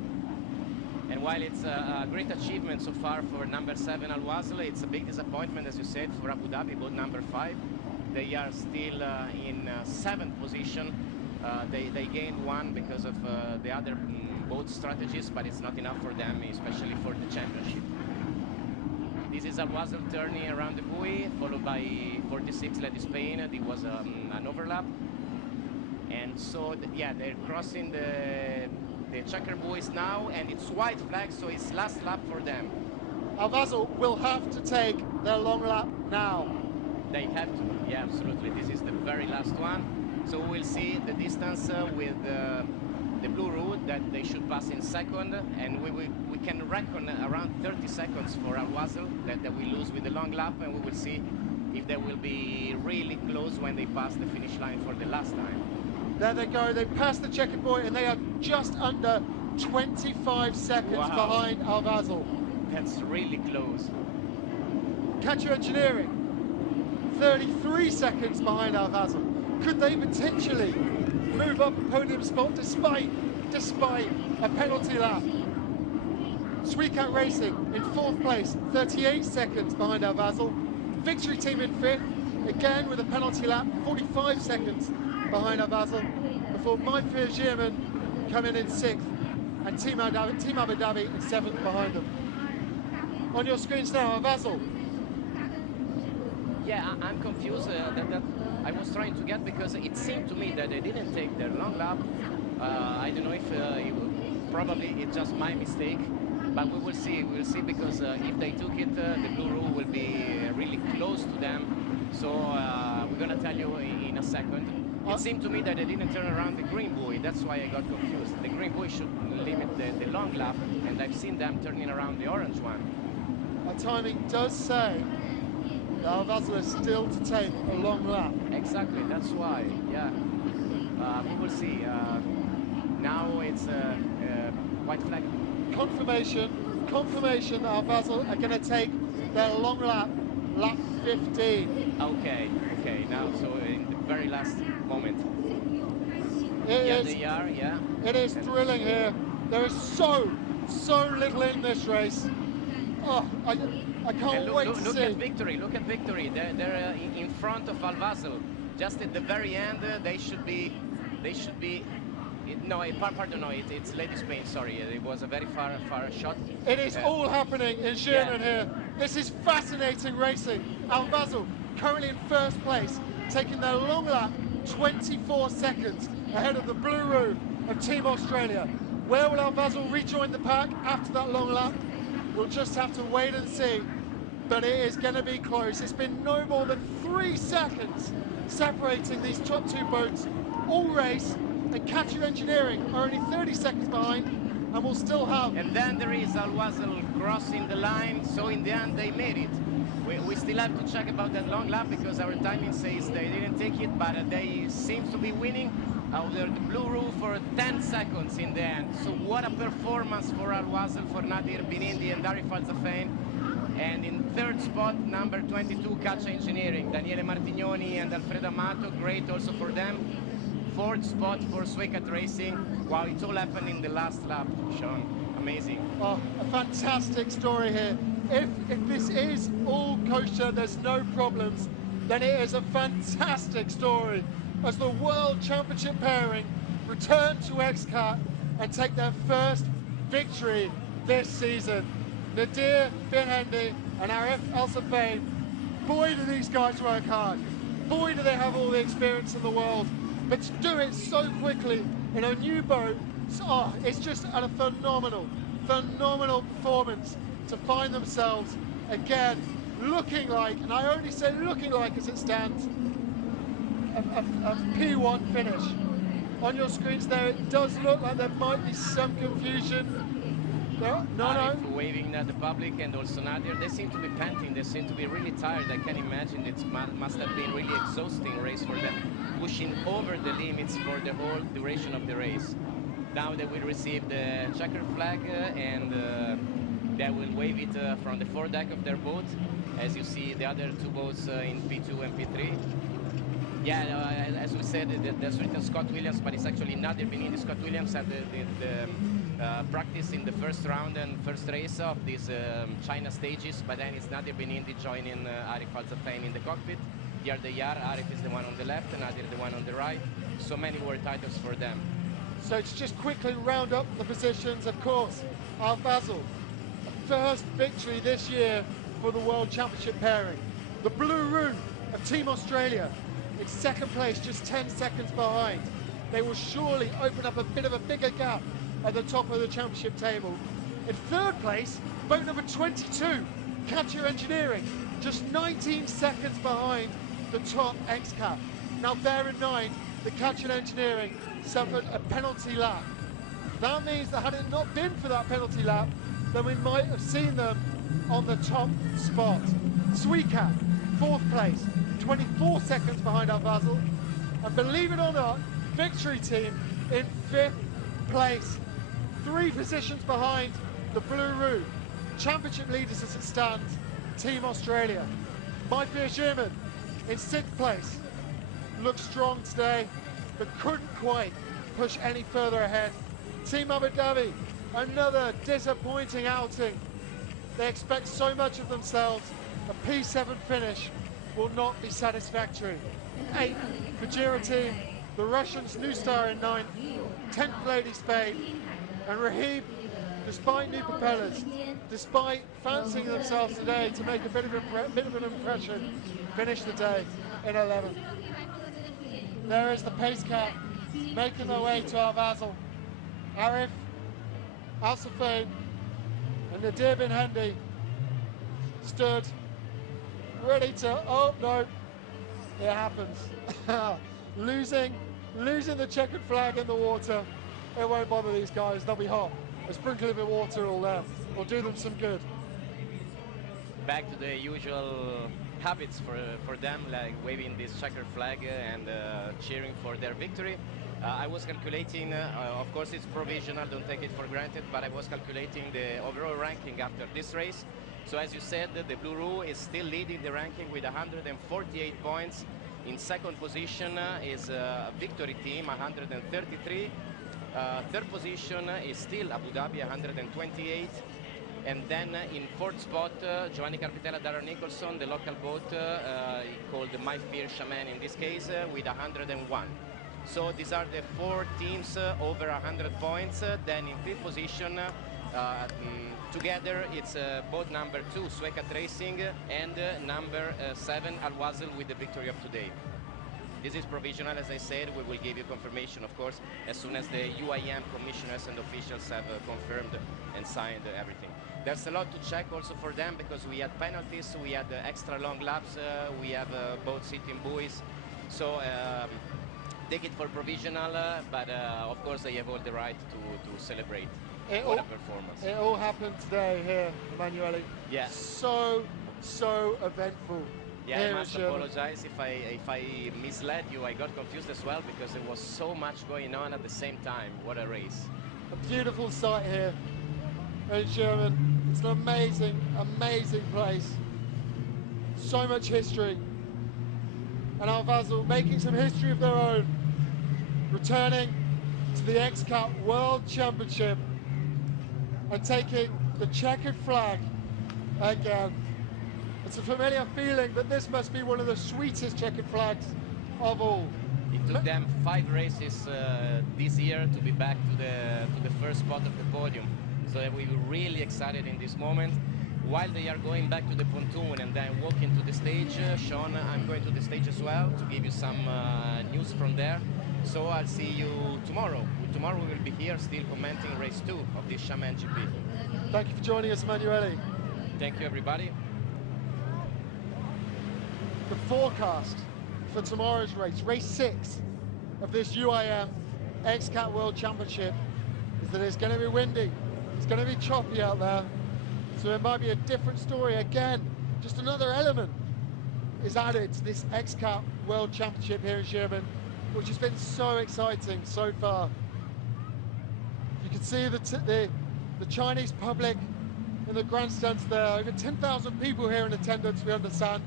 And while it's a great achievement so far for number 7 Al-Wasl, it's a big disappointment, as you said, for Abu Dhabi, boat number 5. They are still in 7th position. They gained one because of the other boat strategies, but it's not enough for them, especially for the championship. This is Al-Wasl turning around the buoy, followed by 46 Lady Spain. It was an overlap. And so, yeah, they're crossing the checker buoys now, and it's white flag, so it's last lap for them. Al-Wasl will have to take their long lap now. They have to, yeah, absolutely. This is the very last one. So we'll see the distance with the blue route that they should pass in second, and we can reckon around 30 seconds for Al-Wasl that we lose with the long lap, and we will see if they will be really close when they pass the finish line for the last time. There they go, they passed the checkered buoy and they are just under 25 seconds behind Al-Wasl. That's really close. Catcher Engineering, 33 seconds behind Al-Wasl. Could they potentially move up a podium spot despite a penalty lap? Sweecat Racing in 4th place, 38 seconds behind Al-Wasl. Victory Team in 5th, again with a penalty lap, 45 seconds behind Al-Wasl, before My Fear Xiamen come in 6th, and Team Abu Dhabi in 7th behind them. On your screens now, Al-Wasl. Yeah, I'm confused. That I was trying to get, because it seemed to me that they didn't take their long lap. I don't know if probably it's just my mistake, but we will see. We'll see, because if they took it, the blue rule will be really close to them. So we're gonna tell you in a second. It seemed to me that they didn't turn around the green buoy. That's why I got confused. The green buoy should limit the long lap, and I've seen them turning around the orange one. Our timing does say that Al-Wasl is still to take a long lap. Exactly, that's why, yeah. We will see. Now it's white flag. Confirmation that Al-Wasl are going to take their long lap, lap 15. Okay, now, so in the very last moment. They are, yeah. It is thrilling here. There is so little in this race. Oh, I can't wait to see. Look at Victory, They're in front of Al-Wasl. Just at the very end, they should be. No, pardon, no, it's Lady Spain. Sorry, it was a very far shot. It is all happening in Xiamen here. This is fascinating racing. Al-Wasl currently in 1st place, taking their long lap, 24 seconds ahead of the Blue Roo of Team Australia. Where will Al-Wasl rejoin the pack after that long lap? We'll just have to wait and see, but it is going to be close. It's been no more than 3 seconds separating these top 2 boats all race, and Catcher Engineering are only 30 seconds behind, and we'll still have... And then there is Al-Wasl crossing the line, so in the end they made it. We still have to check about that long lap, because our timing says they didn't take it, but they seem to be winning over the blue roof for 10 seconds in the end. So what a performance for Al-Wasl, for Nadir Binindi and Darif Al-Zafain. And in 3rd spot, number 22, Catcher Engineering, Daniele Martignoni and Alfredo Amato, great also for them. 4th spot for Sweecat Racing. Wow, it all happened in the last lap, Sean. Amazing. Oh, a fantastic story here. If this is all kosher, there's no problems, then it is a fantastic story as the World Championship pairing return to XCAT and take their first victory this season. Nadir Binindi and Arif El Safain, boy do these guys work hard. boy, do they have all the experience in the world. But to do it so quickly in a new boat, it's just a phenomenal performance to find themselves again looking like, and I only say looking like as it stands, a P1 finish. On your screens there, it does look like there might be some confusion. No. Waving at the public, and also Nadir, they seem to be panting, they seem to be really tired. I can imagine it must have been really exhausting race for them, pushing over the limits for the whole duration of the race. Now they will receive the checker flag and they will wave it from the foredeck of their boat. As you see, the other two boats in P2 and P3. Yeah, as we said, there's written Scott Williams, but it's actually Nadir Benindi. Scott Williams had the practice in the first round and first race of these China stages, but then it's Nadir Benindi joining Arif Al-Zafain in the cockpit. Here they are, Arif is the one on the left and Nadir the one on the right. So many world titles for them. So to just quickly round up the positions, of course, Al Fazl, first victory this year for the World Championship pairing. The Blue Room of Team Australia, in second place, just 10 seconds behind. They will surely open up a bit of a bigger gap at the top of the championship table. In third place, boat number 22, Catcher Engineering, just 19 seconds behind the top X-Cap. Now bear in mind, the Catcher Engineering suffered a penalty lap. That means that had it not been for that penalty lap, then we might have seen them on the top spot. Sweecat, fourth place, 24 seconds behind Al Fazl. And believe it or not, Victory Team in fifth place, 3 positions behind the Blue Room. Championship leaders as it stands, Team Australia. My Pierre Xiamen in 6th place. Looks strong today, but couldn't quite push any further ahead. Team Abu Dhabi, another disappointing outing. They expect so much of themselves. A P7 finish will not be satisfactory. 8th, Fajira Team, the Russians new star in 9th, 10th Lady Spade, and Rahib, despite new propellers, despite fancying themselves today to make a bit of an impression, finished the day in 11th. There is the pace cap making their way to Al Fazl. Arif, Al-Safain, and Nadir bin Hendy stood ready to, oh no, it happens. losing the checkered flag in the water, it won't bother these guys, they'll be hot. A sprinkle of water all there will do them some good. Back to the usual habits for them, like waving this checkered flag and cheering for their victory. I was calculating, of course it's provisional, don't take it for granted, but I was calculating the overall ranking after this race. So as you said, the Blue Roux is still leading the ranking with 148 points. In second position is Victory Team, 133. Third position is still Abu Dhabi, 128. And then in fourth spot, Giovanni Carpitella, Darren Nicholson, the local boat called My Fear Xiamen in this case, with 101. So these are the 4 teams over 100 points. Then in fifth position, together it's boat number 2, Swecat Racing, and number 7, Al Fazl with the victory of today. This is provisional, as I said. We will give you confirmation, of course, as soon as the UIM commissioners and officials have confirmed and signed everything. There's a lot to check also for them because we had penalties, we had extra long laps, we have both sitting buoys. So take it for provisional, but of course they have all the right to celebrate what a performance. It all happened today here, Emanuele. Yeah. So eventful. Yeah, I must apologize if I misled you. I got confused as well because there was so much going on at the same time. What a race. A beautiful sight here in Xiamen. It's an amazing, amazing place. So much history. And Al Fazl making some history of their own. Returning to the X-Cup World Championship and taking the checkered flag again. It's a familiar feeling that this must be one of the sweetest checkered flags of all. It took them 5 races this year to be back to the first spot of the podium. So we were really excited in this moment. while they are going back to the pontoon and then walking to the stage, Sean, I'm going to the stage as well to give you some news from there. So I'll see you tomorrow. Tomorrow we will be here still commenting race 2 of this Xiamen GP. Thank you for joining us, Emanuele. Thank you, everybody. The forecast for tomorrow's race, race 6 of this UIM XCAT World Championship, is that it's going to be windy, it's going to be choppy out there, so it might be a different story again. Just another element is added to this XCAT World Championship here in Xiamen, which has been so exciting so far. You can see the Chinese public in the grandstands there, over 10,000 people here in attendance, we understand.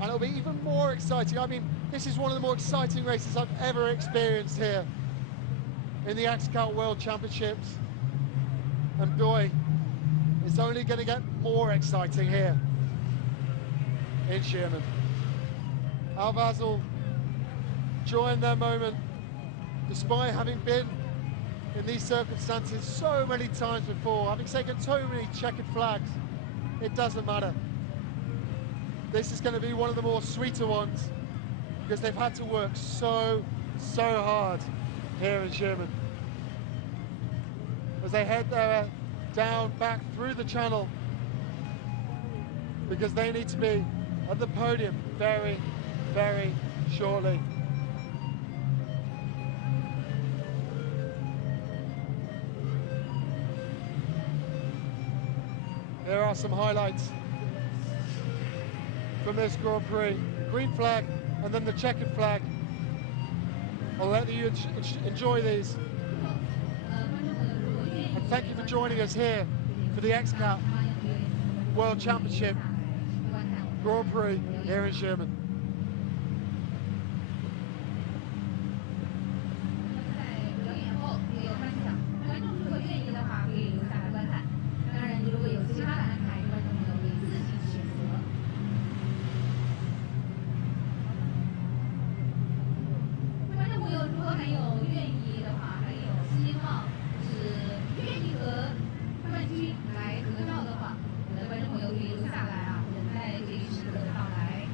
And it'll be even more exciting. I mean, this is one of the more exciting races I've ever experienced here in the XCAT World Championships. And boy, it's only going to get more exciting here in Xiamen. Al Basel joined their moment, despite having been in these circumstances so many times before, having taken so many checkered flags. It doesn't matter. This is going to be one of the more sweeter ones because they've had to work so hard here in Xiamen. As they head down back through the channel, because they need to be at the podium very shortly. Here are some highlights from this Grand Prix. Green flag and then the checkered flag. I'll let you enjoy these. And thank you for joining us here for the XCAT World Championship Grand Prix here in Xiamen. 观众朋友可以留下来啊，等待这一时刻的到来。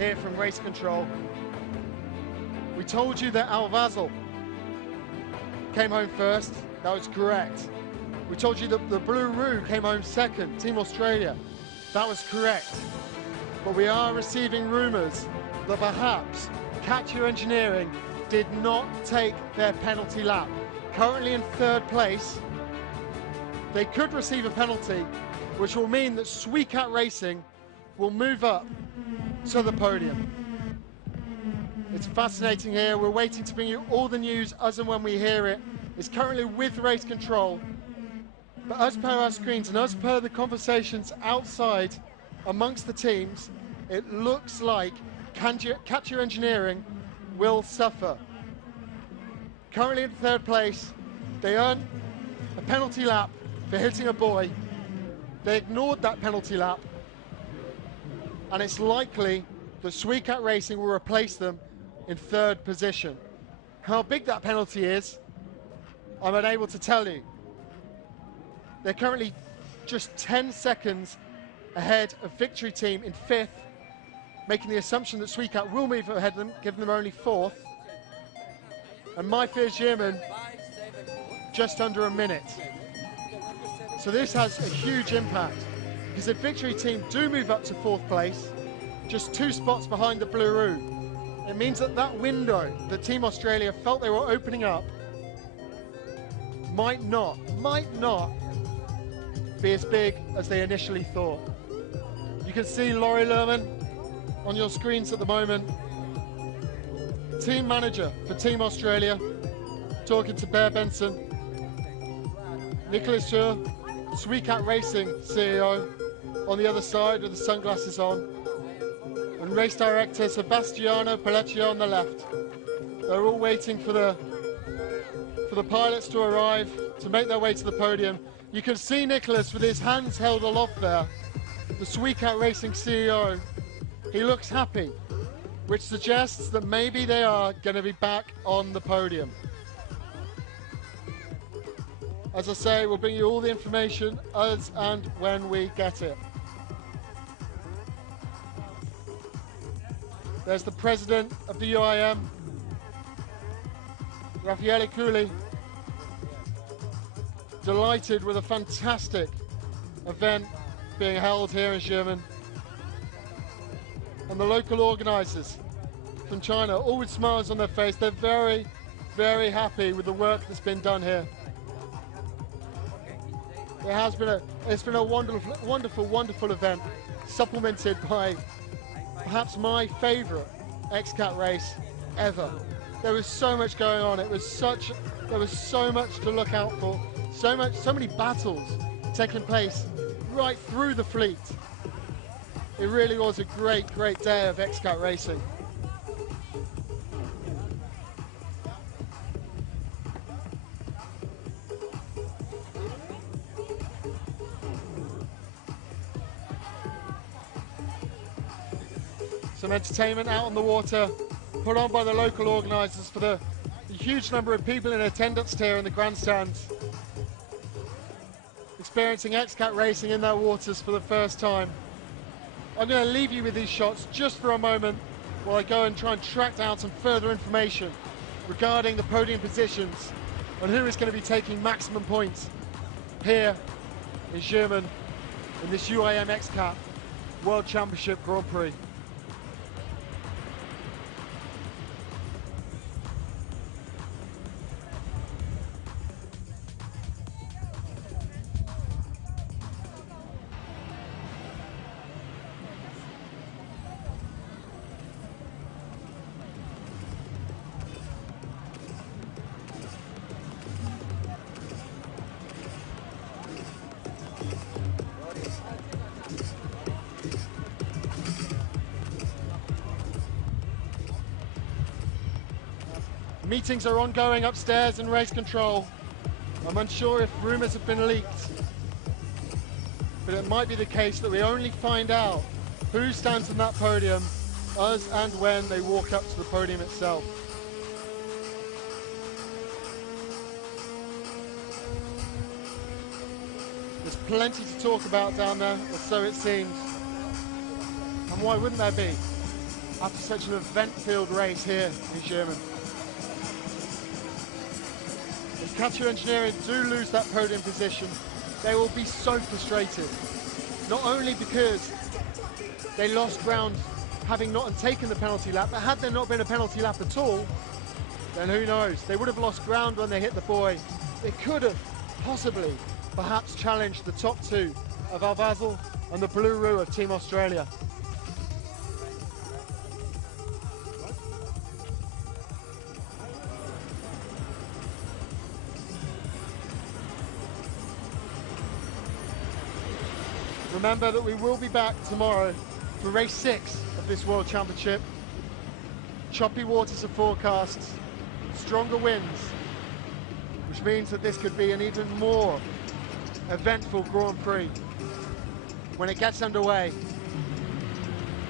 here from Race Control. We told you that Al Vazel came home first. That was correct. We told you that the Blue Roo came home second, Team Australia. That was correct. But we are receiving rumours that perhaps Catch Your Engineering did not take their penalty lap. Currently in third place, they could receive a penalty, which will mean that Sweecat Racing will move up to the podium. It's fascinating here. We're waiting to bring you all the news as and when we hear it. It's currently with Race Control. But as per our screens and as per the conversations outside amongst the teams, it looks like Catch Your Engineering will suffer. Currently in third place, they earned a penalty lap for hitting a buoy. They ignored that penalty lap, and it's likely that Sweecat Racing will replace them in third position. How big that penalty is, I'm unable to tell you. They're currently just 10 seconds ahead of Victory Team in fifth, making the assumption that Sweecat will move ahead of them, giving them only fourth. And My Fair Xiamen just under a minute. So this has a huge impact, because if Victory Team do move up to fourth place, just 2 spots behind the Blue Roo, it means that that window that Team Australia felt they were opening up might not be as big as they initially thought. You can see Laurie Lerman on your screens at the moment, team manager for Team Australia, talking to Bear Benson. Nicolas Sur, Sweecat Racing CEO, on the other side with the sunglasses on, and race director Sebastiano Pellecchio on the left. They're all waiting for the pilots to arrive to make their way to the podium. You can see Nicolas with his hands held aloft there, the Sweecat Racing CEO. He looks happy, which suggests that maybe they are going to be back on the podium. As I say, we'll bring you all the information as and when we get it. There's the president of the UIM, Raffaele Cooley, delighted with a fantastic event being held here in Xiamen. And the local organisers from China, all with smiles on their face. They're very, very happy with the work that's been done here. It's been a wonderful event, supplemented by perhaps my favourite XCAT race ever. There was so much going on. There was so much to look out for. So many battles taking place right through the fleet. It really was a great day of XCAT racing. Some entertainment out on the water, put on by the local organisers for the huge number of people in attendance here in the grandstands, experiencing XCAT racing in their waters for the first time. I'm going to leave you with these shots just for a moment while I go and try and track down some further information regarding the podium positions and who is going to be taking maximum points here in Xiamen in this UIM XCAT World Championship Grand Prix. Meetings are ongoing upstairs in Race Control. I'm unsure if rumours have been leaked, but it might be the case that we only find out who stands on that podium as and when they walk up to the podium itself. There's plenty to talk about down there, or so it seems. And why wouldn't there be? after such an event-filled race here in Xiamen. If Catcher Engineering do lose that podium position, they will be so frustrated. Not only because they lost ground having not taken the penalty lap, but had there not been a penalty lap at all, then who knows? They would have lost ground when they hit the buoy. They could have possibly, perhaps challenged the top two of Al Basel and the Blue Roo of Team Australia. Remember that we will be back tomorrow for race 6 of this World Championship. Choppy waters are forecast, stronger winds, which means that this could be an even more eventful Grand Prix when it gets underway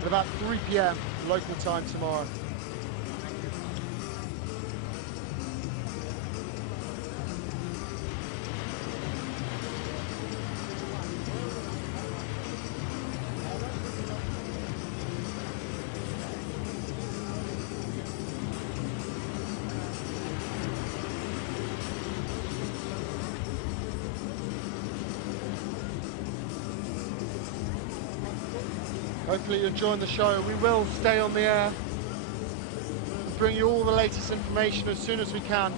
at about 3 p.m. local time tomorrow. Hopefully you're enjoying the show. We will stay on the air, bring you all the latest information as soon as we can.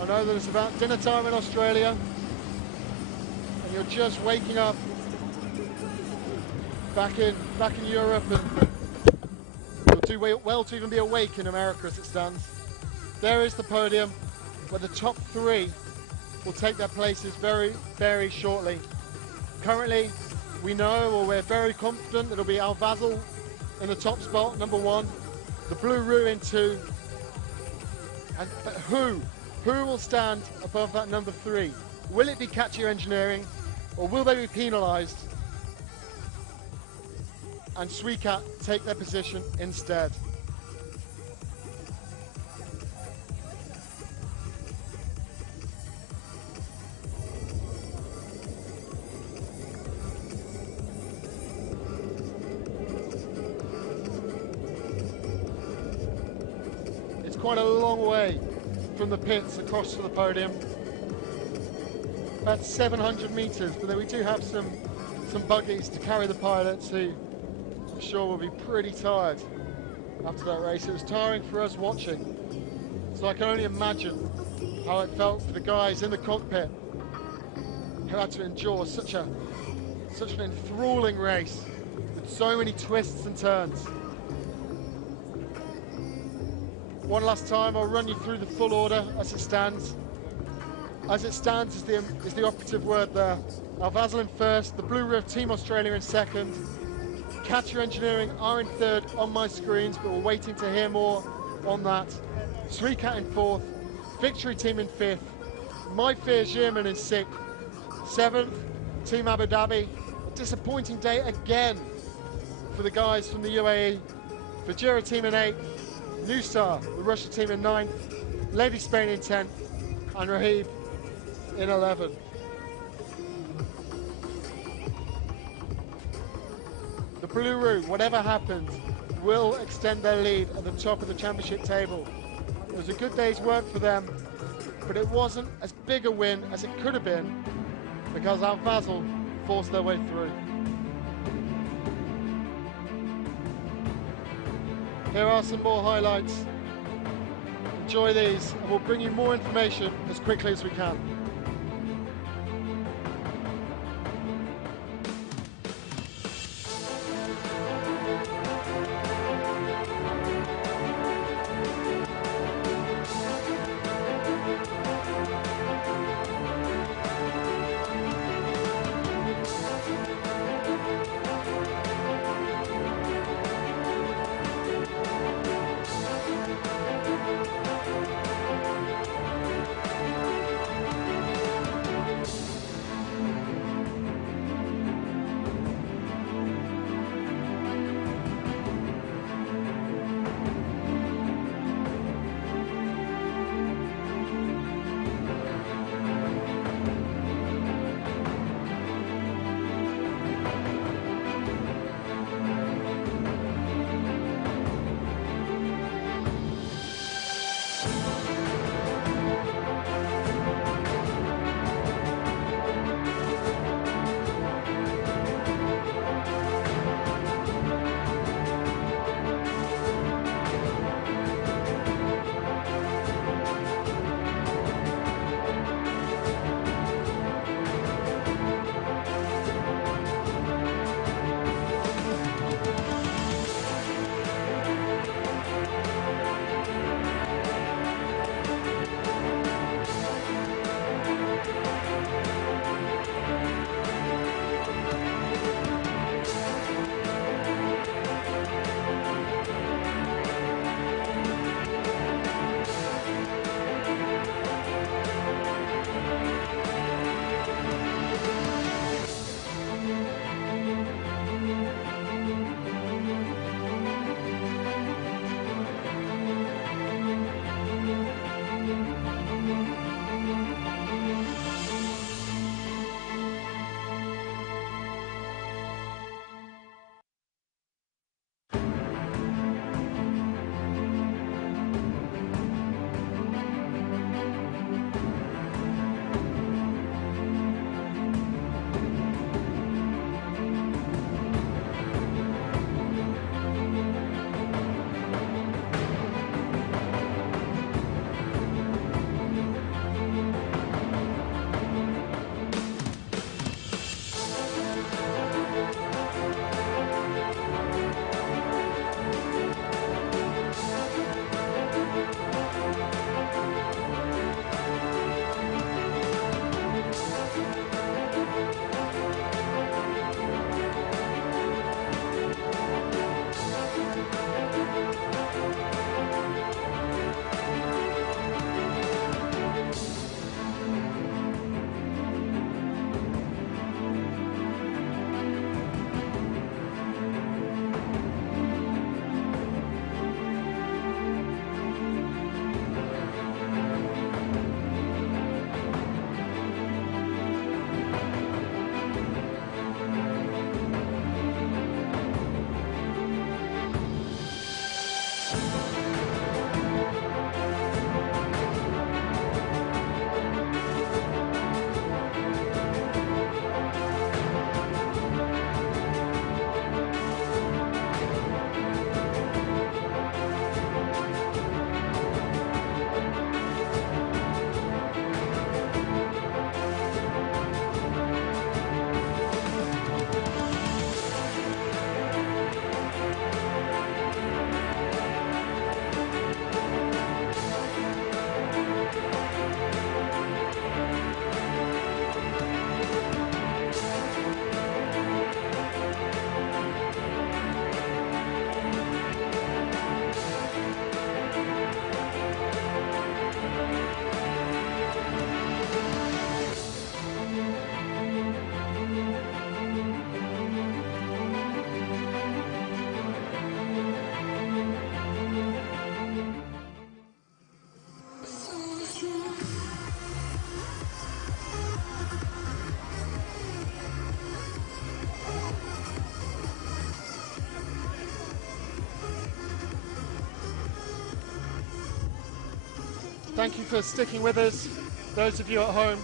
I know that it's about dinner time in Australia, and you're just waking up back in Europe, and you'll do well to even be awake in America as it stands. There is the podium, where the top 3 will take their places very, very shortly. Currently, we know, or we're very confident, that it'll be Al Basel in the top spot, number 1, the Blue Roo in 2, but who will stand above that number 3? Will it be Catcher Engineering, or will they be penalised and Sweecat take their position instead? Quite a long way from the pits across to the podium. About 700 metres, but then we do have some buggies to carry the pilots, who I'm sure will be pretty tired after that race. It was tiring for us watching, so I can only imagine how it felt for the guys in the cockpit who had to endure such an enthralling race with so many twists and turns. One last time, I'll run you through the full order as it stands. As it stands is the operative word there. Al Basel in first, the Blue Roo Team Australia in second. Catcher Engineering are in third on my screens, but we're waiting to hear more on that. Sweecat in fourth, Victory Team in fifth, My Fear Xiamen in sixth, seventh, Team Abu Dhabi. A disappointing day again for the guys from the UAE. Vajira Team in eighth, New Star, the Russian team in 9th, Lady Spain in 10th, and Rahib in 11th. The Blue Roo, whatever happens, will extend their lead at the top of the championship table. It was a good day's work for them, but it wasn't as big a win as it could have been because Al Basel forced their way through. Here are some more highlights. Enjoy these, and we'll bring you more information as quickly as we can. Thank you for sticking with us. Those of you at home,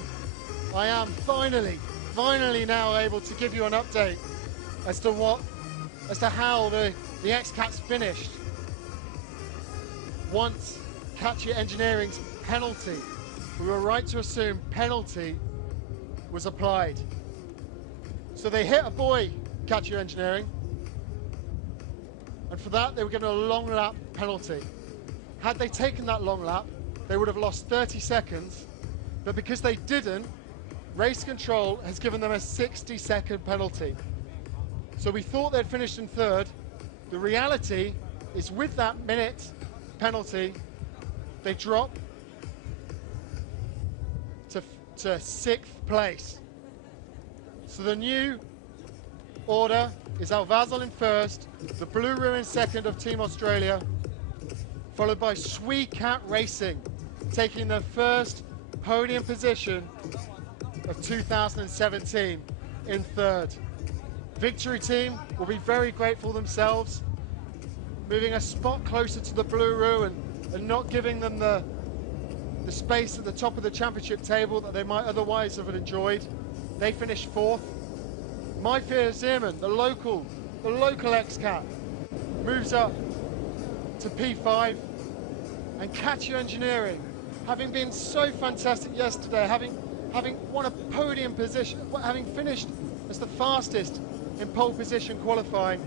I am finally now able to give you an update as to how the X-Cats finished. Once Catchy Engineering's penalty, we were right to assume penalty was applied. So they hit a buoy, Catchy Engineering, and for that they were given a long lap penalty. Had they taken that long lap, they would have lost 30 seconds, but because they didn't, Race Control has given them a 60-second penalty. So we thought they'd finished in third. The reality is with that minute penalty, they drop to sixth place. So the new order is Al-Vazel in first, the Blue Roo in second of Team Australia, followed by Sui Cat Racing, taking their first podium position of 2017 in third. Victory Team will be very grateful themselves, moving a spot closer to the Blue Roo and not giving them the space at the top of the championship table that they might otherwise have enjoyed. They finished fourth. My Fear Xiamen, the local X-Cat, moves up to P5, and Catchy Engineering, having been so fantastic yesterday, having won a podium position, having finished as the fastest in pole position qualifying,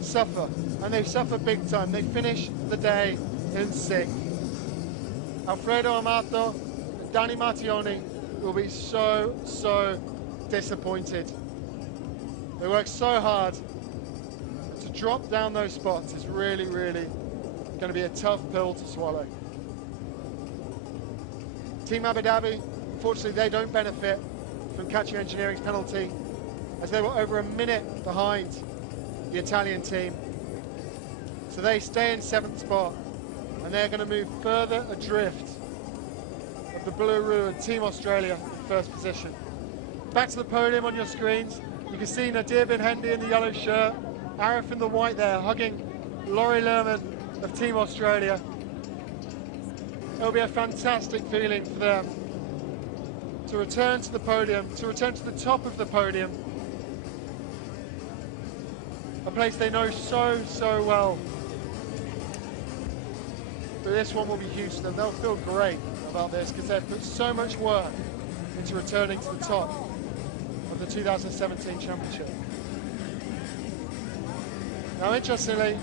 suffer, and they suffer big time. They finish the day in sixth. Alfredo Amato and Danny Mattioni will be so disappointed. They worked so hard. To drop down those spots is really going to be a tough pill to swallow. Team Abu Dhabi, unfortunately, they don't benefit from Catchy Engineering's penalty, as they were over a minute behind the Italian team. So they stay in seventh spot, and they're going to move further adrift of the Blue Roo and Team Australia in first position. Back to the podium on your screens. You can see Nadir bin Hendy in the yellow shirt, Arif in the white there, hugging Laurie Lerman of Team Australia. It'll be a fantastic feeling for them to return to the podium, to return to the top of the podium. A place they know so well. But this one will be Houston. They'll feel great about this because they've put so much work into returning to the top of the 2017 championship. Now, interestingly,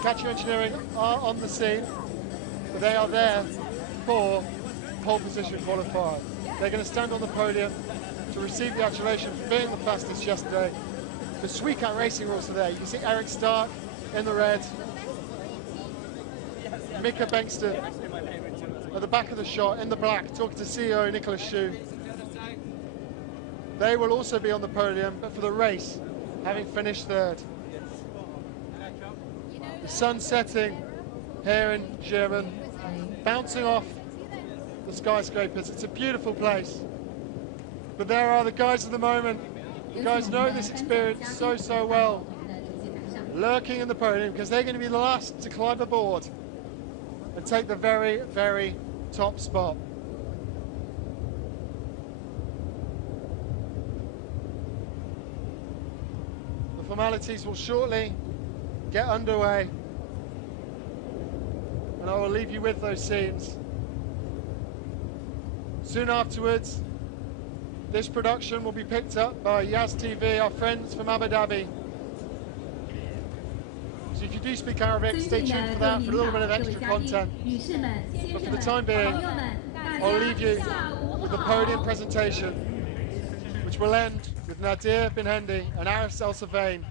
Catchy Engineering are on the scene, but they are there for pole position qualifier. They're going to stand on the podium to receive the adulation for being the fastest yesterday. The Sui Cat Racing are also there. You can see Eric Stark in the red, Mika Bengtsson at the back of the shot in the black, talking to CEO Nicholas Shu. They will also be on the podium, but for the race, having finished third. The sun setting here in Xiamen, bouncing off the skyscrapers. It's a beautiful place. But there are the guys of the moment. You guys know this experience so well. Lurking in the podium because they're going to be the last to climb aboard and take the very top spot. The formalities will shortly get underway, and I will leave you with those scenes. Soon afterwards, this production will be picked up by Yas TV, our friends from Abu Dhabi. So if you do speak Arabic, stay tuned for that, for a little bit of extra content. But for the time being, I'll leave you with the podium presentation, which will end with Nadir bin Hendy and Arif El Savain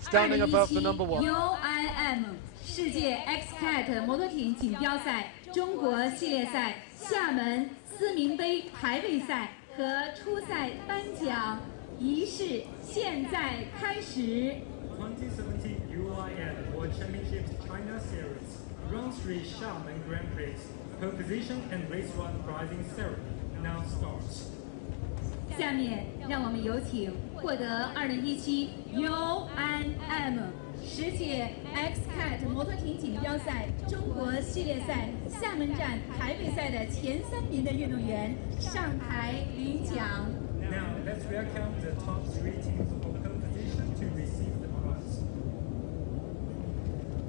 standing above the number one. UIM 世界 X-Cat 摩托艇锦标赛中国系列赛厦门思明杯排位赛和初赛颁奖仪式现在开始。2017 UIM World Championships China Series Round 3 Xiamen Grand Prix pole position and race 1 prizing ceremony now starts. 下面让我们有请获得2017 UIM 世界 X-Cat 摩托艇锦标赛中国系列赛厦门站排位赛的前3名的运动员上台领奖。Now let's welcome the top 3 teams of competition to receive the prize.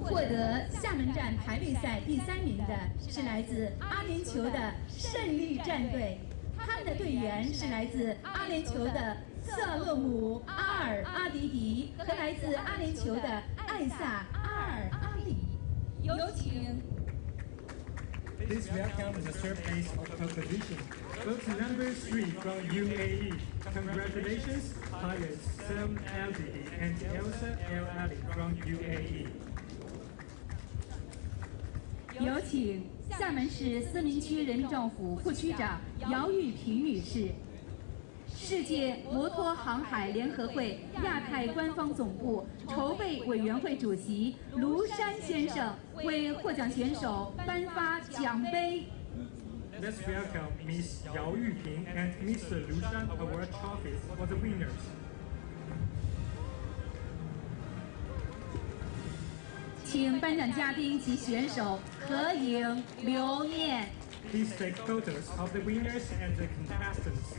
获得厦门站排位赛第3名的是来自阿联酋的胜利战队，他们的队员是来自阿联酋的瑟勒姆阿尔阿迪迪和来自阿联酋的艾萨阿尔阿里。有请。Please welcome the third place of competition. Boat number 3 from UAE. Congratulations, pilots Sam Al-Didi and Elsa El-Ali from UAE. 有请厦门市思明区人民政府副区长姚玉萍女士。世界摩托航海联合会亚太官方总部筹备委员会主席卢山先生为获奖选手颁发奖杯。Let's welcome Miss Yao Yuping and Mr. Lu Shan award trophies for the winners. 请颁奖嘉宾及选手合影留念。Please take photos of the winners and the contestants.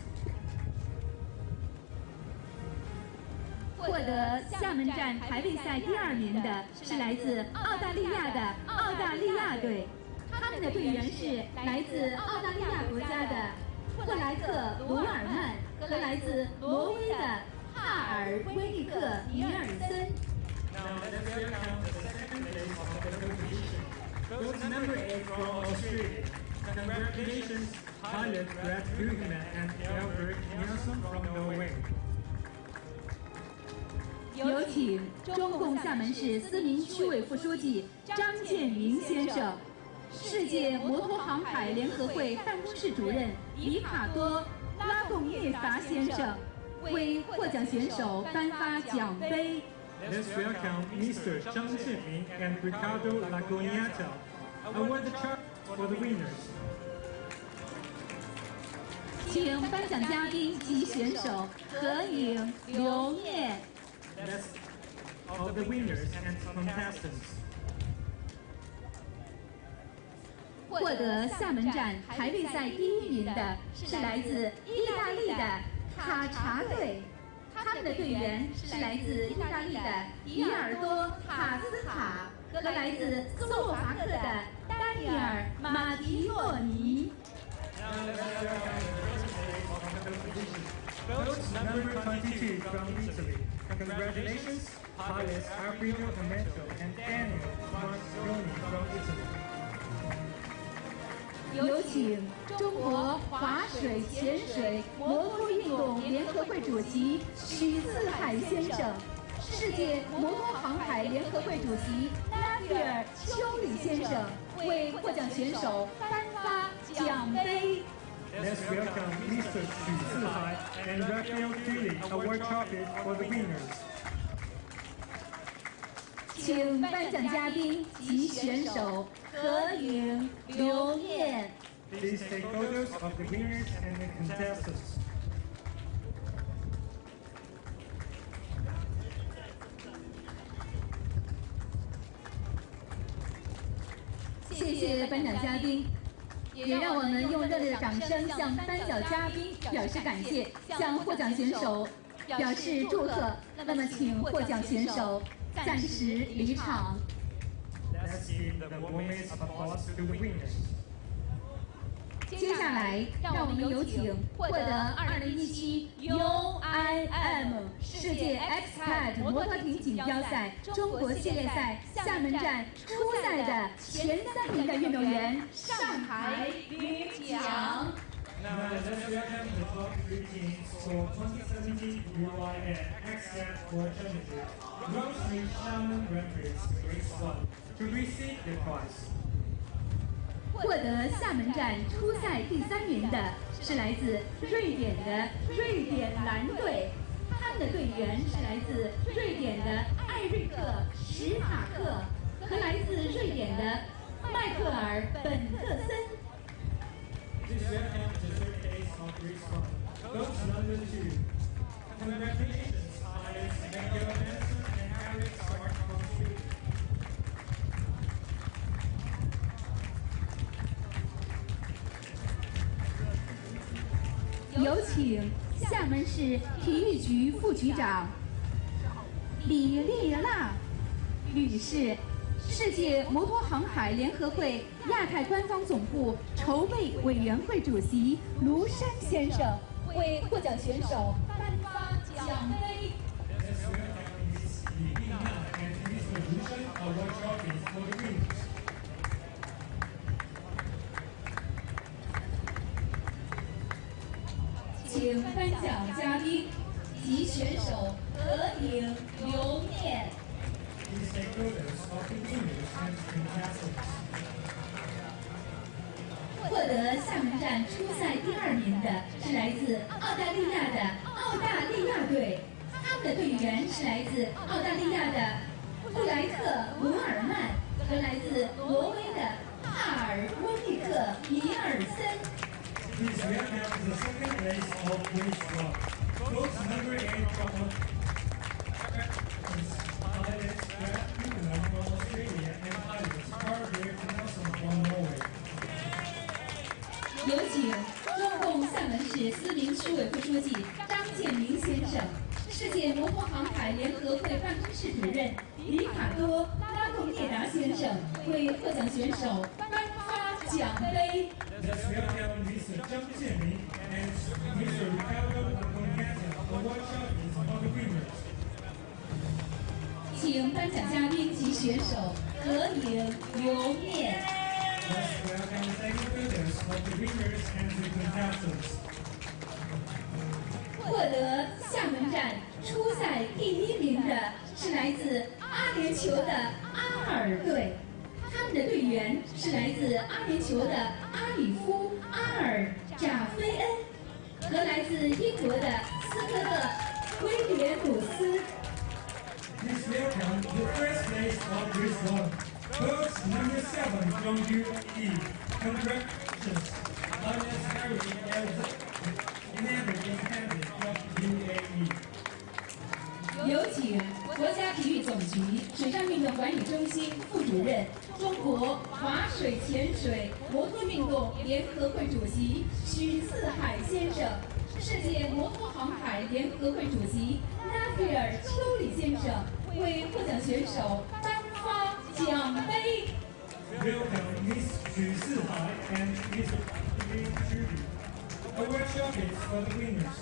获得厦门站排位赛第2名的是来自澳大利亚的澳大利亚队，他们的队员是来自澳大利亚国家的布莱克·罗尔曼和来自挪威的帕尔威利克·尼尔森。Now let's welcome the second place of the competition. Boat number 8 from Australia. Congratulations, pilot Brad Buchman and Albert Nielsen from Norway. 有请中共厦门市思明区委副书记张建明先生、世界摩托航海联合会办公室主任里卡多·拉贡涅萨先生为获奖选手颁发奖杯。Let's welcome Mr. Zhang Jianming and Ricardo Lagoniata. Award the trophy for the winners. 请颁奖嘉宾及选手合影留念。That's all the winners and contestants. 获得厦门站排位赛第1名的是来自意大利的卡查队，他们的队员是来自意大利的迪尔多·塔斯卡和来自斯洛伐克的丹尼尔·马迪诺尼。Now let's welcome the first place of the competition. Boat number 22 from Italy. Congratulations, pilots Alfredo Hermeto and Daniel Marconi from Italy. 有请中国划水、潜水、摩托运动联合会主席许四海先生、世界摩托航海联合会主席拉斐尔·丘里先生为获奖选手颁发奖杯。Let's welcome Mr. Xu Zihai and Raphael Philly award trophies for the winners. 请颁奖嘉宾及选手合影留念。Please take photos of the winners and the contestants. 谢谢颁奖嘉宾，也让我们用热烈的掌声向颁奖嘉宾表示感谢，向获奖选手表示祝贺。那么，请获奖选手暂时离场。Let's give the warmest applause to the winners. 接下来，让我们有请获得2017 UIM 世界 XCAT 摩托艇锦标赛中国系列赛厦门站初赛的前3名的运动员上台领奖。Now let's welcome the top 3 teams for 2017 UIM XCAT World Championship Grand Prix Xiamen Grand Prix Race 1 to receive the prize. 获得厦门站初赛第3名的是来自瑞典的瑞典蓝队，他们的队员是来自瑞典的艾瑞克·史塔克和来自瑞典的迈克尔·本特森。Please welcome the third place of Race 1. Boat number 2. Congratulations, pilots Michael Benson and Eric Stark from Sweden. 有请厦门市体育局副局长李丽娜女士、世界摩托航海联合会亚太官方总部筹备委员会主席卢山先生为获奖选手颁发奖杯。请颁奖嘉宾及选手合影留念。获得厦门站初赛第2名的是来自澳大利亚的澳大利亚队，他们的队员是来自澳大利亚的布莱特·罗尔曼和来自挪威的帕尔温利克·尼尔森。Please welcome the second place of Prix. Both number 8 from Alex Huguenot from Australia and Alex Barbara Nelson from Norway. 有请中共厦门市思明区委副书记张建明先生、世界摩托航海联合会办公室主任里卡多·拉贡涅达先生为获奖选手颁发奖杯。Let's welcome Mr. Zhang Jianming and Mr. Ricardo Concasia, award champions of the winners. 请颁奖嘉宾及选手合影留念。Let's welcome the second winners of the winners and the contestants. 获得厦门站初赛第1名的是来自阿联酋的阿尔队，他们的队员是来自阿联酋的阿里夫·阿尔·扎菲恩和来自英国的斯科特·威廉姆斯。Please welcome the first place of Prix 1, both number 7 from UAE. Congratulations, Ernest Harry and Never Independent from UAE. 有请国家体育总局水上运动管理中心副主任、中国划水潜水摩托运动联合会主席许四海先生，世界摩托航海联合会主席拉斐尔·丘里先生为获奖选手颁发奖杯。Welcome Miss Xu Sihai and Mr. Lin Judy, award champions for the winners.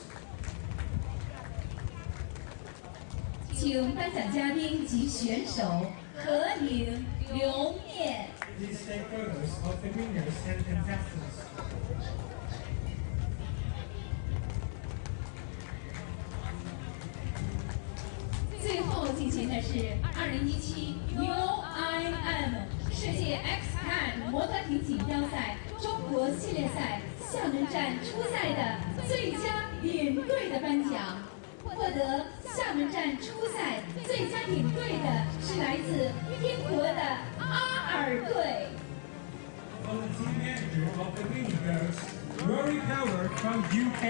请颁奖嘉宾及选手合影留念。Please take photos of the winners and contestants. 最后进行的是2017 UIM 世界 X-Cat 摩托艇锦标赛中国系列赛厦门站初赛的最佳领队的颁奖。获得厦门站初赛最佳领队的是来自英国的阿尔队。For the team manager of the winning goes Rory Power from UK.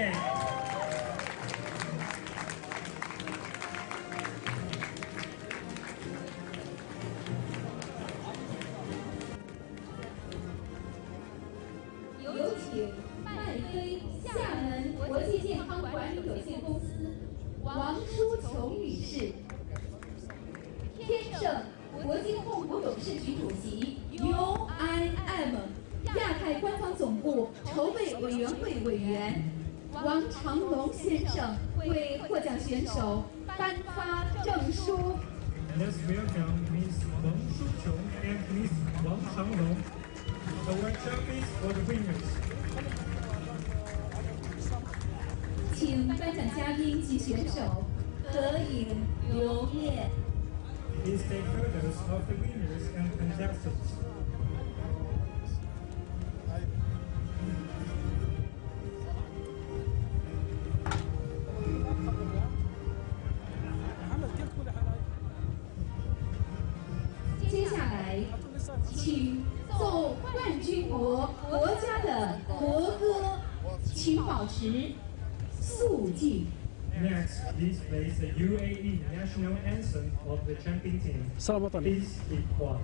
有请麦飞厦门国际健康管理有限公司王淑琼女士，天盛国际控股董事局主席 UIM 亚太官方总部筹备委员会委员王长龙先生为获奖选手颁发证书。Let's welcome Miss Wang Shuqiong and Miss Wang Changlong, award champions for the winners. 请颁奖嘉宾及选手合影留念。Please take photos of the winners and contestants. 接下来，请奏冠军国家的国歌，请保持肃静。Next, please play the UAE national anthem of the champion team. السلام وطني. Please keep quiet.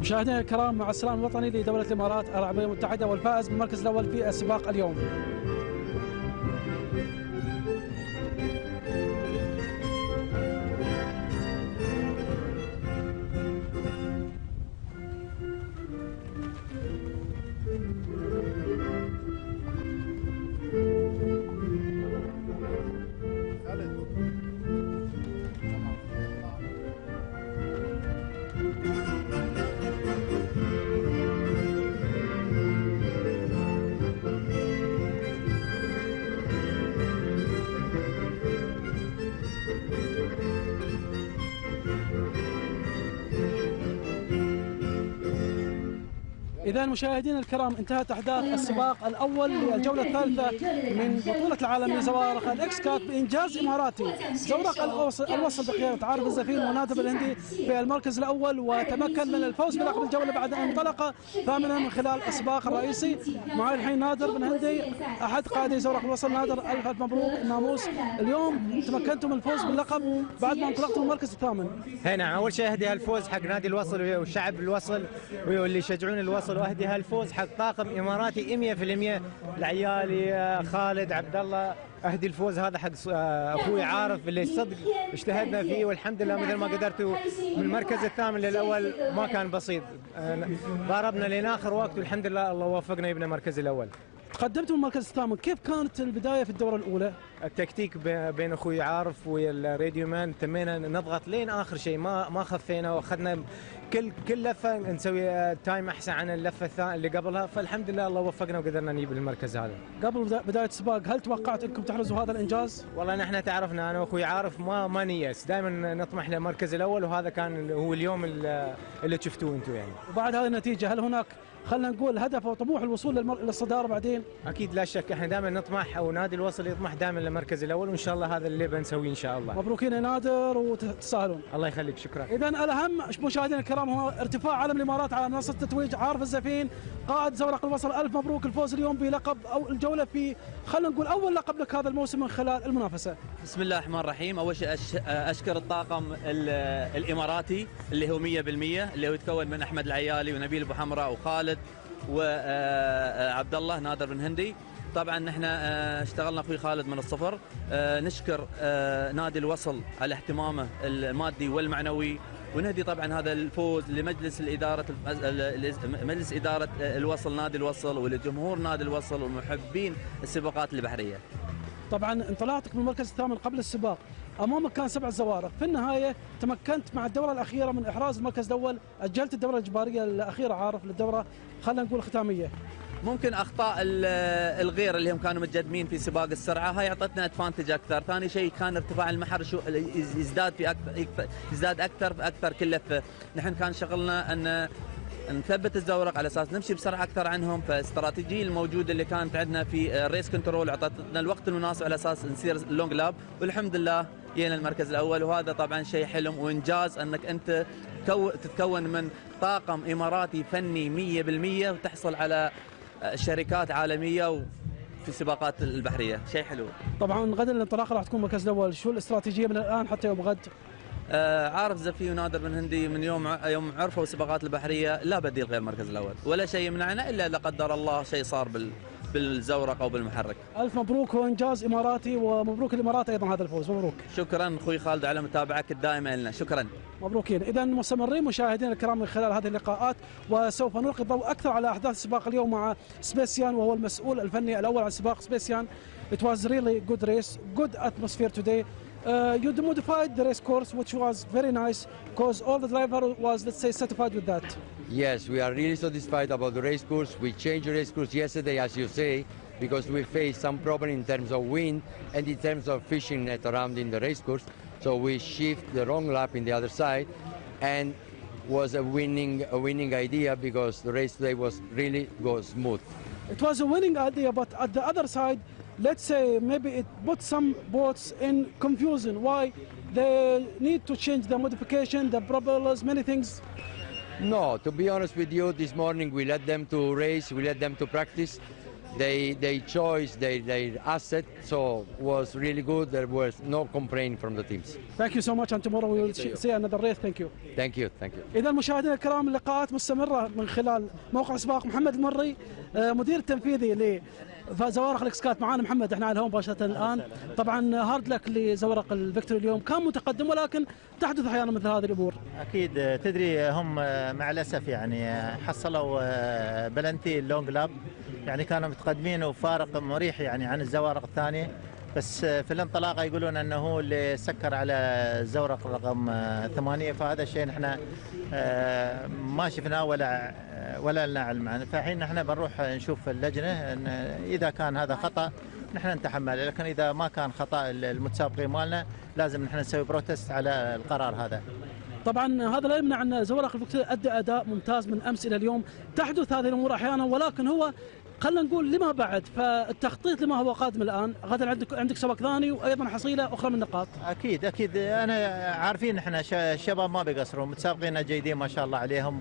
مشاهدينا الكرام، مع السلام الوطني لدولة الإمارات العربية المتحدة والفائز بالمركز الأول في السباق اليوم. إذا مشاهدينا الكرام، انتهت أحداث السباق الأول للجولة الثالثة من بطولة العالم لزوارق الإكس كات بإنجاز إماراتي. زورق الوصل بقيادة عارف الزفين ونادر الهندي في المركز الأول، وتمكن من الفوز بلقب الجولة بعد أن انطلق ثامنا من خلال السباق الرئيسي. معي الحين نادر بن هندي أحد قائدي زورق الوصل. نادر، ألف مبروك الناموس، اليوم تمكنتم من الفوز باللقب بعد ما انطلقتم المركز الثامن. هنا أول شيء أهدي هالفوز حق نادي الوصل والشعب الوصل واللي يشجعون الوصل، واهدي هالفوز حق طاقم اماراتي 100%. لعيالي خالد عبد الله، اهدي الفوز هذا حق اخوي عارف اللي صدق اجتهدنا فيه، والحمد لله مثل ما قدرتوا من المركز الثامن للاول ما كان بسيط، ضاربنا لين اخر وقت والحمد لله الله وفقنا يبنى المركز الاول. تقدمتم المركز الثامن، كيف كانت البدايه في الدوره الاولى؟ التكتيك بين اخوي عارف والراديو مان، تمينا نضغط لين اخر شيء، ما خفينا، واخذنا كل لفه نسوي تايم احسن عن اللفه اللي قبلها، فالحمد لله الله وفقنا وقدرنا نجيب المركز هذا. قبل بدايه السباق هل توقعت انكم تحرزوا هذا الانجاز؟ والله نحن تعرفنا انا واخوي عارف ما نيأس، دائما نطمح للمركز الاول، وهذا كان هو اليوم اللي شفتوه انتم يعني. وبعد هذه النتيجه هل هناك خلينا نقول هدف وطموح الوصول للصداره بعدين؟ اكيد لا شك، احنا دائما نطمح، او نادي الوصل يطمح دائما للمركز الاول، وان شاء الله هذا اللي بنسويه ان شاء الله. مبروكين يا نادر وتستاهلون. الله يخليك، شكرا. اذا الاهم مشاهدينا الكرام هو ارتفاع علم الامارات على منصه التتويج. عارف الزفين قائد زورق الوصل، الف مبروك الفوز اليوم بلقب او الجوله في خلينا نقول اول لقب لك هذا الموسم من خلال المنافسه. بسم الله الرحمن الرحيم. اول شيء اشكر الطاقم الاماراتي اللي هو 100%، اللي هو يتكون من احمد العيالي ونبيل ابو حمراء وخالد وعبد الله نادر بن هندي. طبعا نحن اشتغلنا اخوي خالد من الصفر. نشكر نادي الوصل على اهتمامه المادي والمعنوي، ونهدي طبعا هذا الفوز لمجلس الاداره، مجلس اداره الوصل نادي الوصل، ولجمهور نادي الوصل ومحبين السباقات البحريه. طبعا انطلاقتك من المركز الثامن قبل السباق امامك كان 7 زوارق، في النهايه تمكنت مع الدوره الاخيره من احراز المركز الاول، اجلت الدوره الاجباريه الاخيره عارف للدوره خلينا نقول ختاميه. ممكن اخطاء الغير اللي هم كانوا متقدمين في سباق السرعه، هاي اعطتنا ادفانتج اكثر. ثاني شيء كان ارتفاع المحر يزداد اكثر كل لفه. نحن كان شغلنا ان نثبت الزورق على اساس نمشي بسرعه اكثر عنهم، فالاستراتيجيه الموجوده اللي كانت عندنا في الريس كنترول اعطتنا الوقت المناسب على اساس نسير اللونج لاب، والحمد لله جينا المركز الاول. وهذا طبعا شيء حلم وانجاز انك انت تتكون من طاقم اماراتي فني 100% وتحصل على شركات عالميه في السباقات البحريه، شيء حلو. طبعا غدا الانطلاقه راح تكون المركز الاول، شو الاستراتيجيه من الان حتى يوم غد؟ عارف زفي ونادر بن هندي من يوم عرفوا السباقات البحريه لا بديل غير المركز الاول، ولا شيء يمنعنا الا لا قدر الله شيء صار بالزورق او بالمحرك. الف مبروك وانجاز اماراتي، ومبروك الامارات ايضا هذا الفوز، مبروك. شكرا اخوي خالد على متابعتك الدائمه لنا، شكرا. مبروكين. اذا مستمرين مشاهدينا الكرام من خلال هذه اللقاءات، وسوف نلقي الضوء اكثر على احداث السباق اليوم مع سبيسيان، وهو المسؤول الفني الاول عن سباق سبيسيان. It was really good race, good atmosphere today. You modified the race course, which was very nice, because all the driver was, let's say, satisfied with that. Yes, we are really satisfied about the race course. We changed the race course yesterday, as you say, because we faced some problem in terms of wind and in terms of fishing net around in the race course. So we shift the wrong lap in the other side, and was a winning idea because the race today was really smooth. It was a winning idea, but at the other side, let's say maybe it put some boats in confusion. Why? They need to change the modification, the propellers, many things. No, to be honest with you, this morning we let them to race, we let them to practice. they chose their asset, so was really good. There was no complaint from the teams. Thank you so much, and tomorrow we will see another race. Thank you. Thank you, thank you. إذا مشاهدينا الكرام، اللقاءات مستمرة من خلال موقع سباق. محمد المري مدير التنفيذي لزوارق الإكسكات معانا. محمد، احنا على الهواء مباشرة الآن. طبعا هارد لك لزوارق الفيكتوري اليوم، كان متقدم ولكن تحدث أحيانا مثل هذه الأمور. أكيد تدري هم مع الأسف يعني حصلوا بلنتي اللونج لاب، يعني كانوا متقدمين وفارق مريح يعني عن الزوارق الثانية، بس في الانطلاقة يقولون أنه هو اللي سكر على الزورق رقم 8، فهذا الشيء نحن ما شفناه ولا لنا علم عنه. فالحين نحن بنروح نشوف اللجنة إن إذا كان هذا خطأ نحن نتحمله، لكن إذا ما كان خطأ المتسابقين مالنا لازم نحن نسوي بروتست على القرار هذا. طبعا هذا لا يمنع أن زوارق الفيكتوري أدى أداء ممتاز من أمس إلى اليوم. تحدث هذه الأمور أحيانا، ولكن هو خلينا نقول لما بعد، فالتخطيط لما هو قادم الآن. غدا عندك سباق ثاني وأيضا حصيلة أخرى من النقاط. أكيد أنا عارفين إحنا الشباب ما بيقصرون، متسابقين جيدين ما شاء الله عليهم،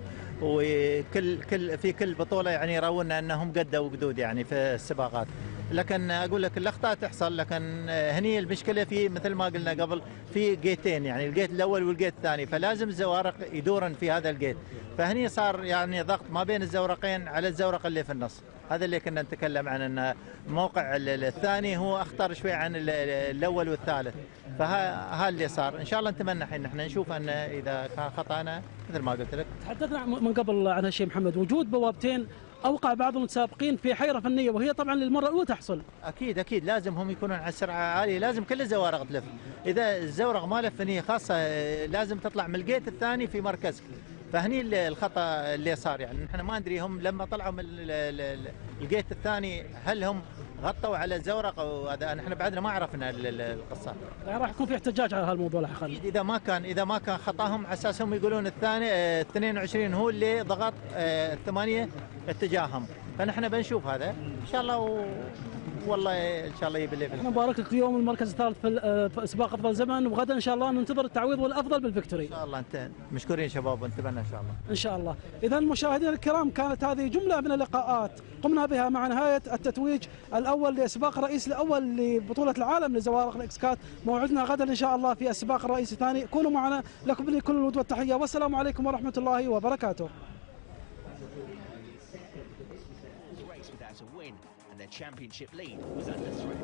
في كل بطولة يعني يرونا أنهم قدوا وقدود يعني في السباقات. لكن أقول لك الأخطاء تحصل، لكن هني المشكلة في مثل ما قلنا قبل في جيتين، يعني الجيت الأول والجيت الثاني، فلازم الزوارق يدورن في هذا الجيت، فهني صار يعني ضغط ما بين الزورقين على الزورق اللي في النص. هذا اللي كنا نتكلم عن أن الموقع الثاني هو أخطر شوي عن الأول والثالث، فها اللي صار. إن شاء الله نتمنى حين نحن نشوف أن إذا كان خطأنا مثل ما قلت لك. تحدثنا من قبل عن هالشيء محمد، وجود بوابتين أوقع بعض المتسابقين في حيرة فنية، وهي طبعا للمرة الأولى تحصل. أكيد لازم هم يكونون على سرعة عالية، لازم كل الزوارق تلف. إذا الزورق ما لف هني خاصة لازم تطلع من الجيت الثاني في مركزك، فهني الخطأ اللي صار. يعني نحن ما ندري هم لما طلعوا من الجيت الثاني هل هم غطوا على الزورق او هذا، نحن بعدنا ما عرفنا القصه. يعني راح يكون في احتجاج على هالموضوع لاحقا. اذا ما كان خطاهم على اساس هم يقولون الثاني 22 هو اللي ضغط 8 اتجاههم، فنحن بنشوف هذا ان شاء الله. والله ان شاء الله يبلي. احنا نبارك لك اليوم المركز الثالث في سباق افضل زمن، وغدا ان شاء الله ننتظر التعويض والافضل بالفيكتوري. ان شاء الله. انت مشكورين شباب، ونتمنى ان شاء الله. ان شاء الله. اذا مشاهدينا الكرام، كانت هذه جمله من اللقاءات قمنا بها مع نهايه التتويج الاول لسباق الرئيس الاول لبطوله العالم لزوارق الاكسكات. موعدنا غدا ان شاء الله في السباق الرئيسي الثاني. كونوا معنا، لكم مني كل الود والتحيه، والسلام عليكم ورحمه الله وبركاته. Championship lead was under threat.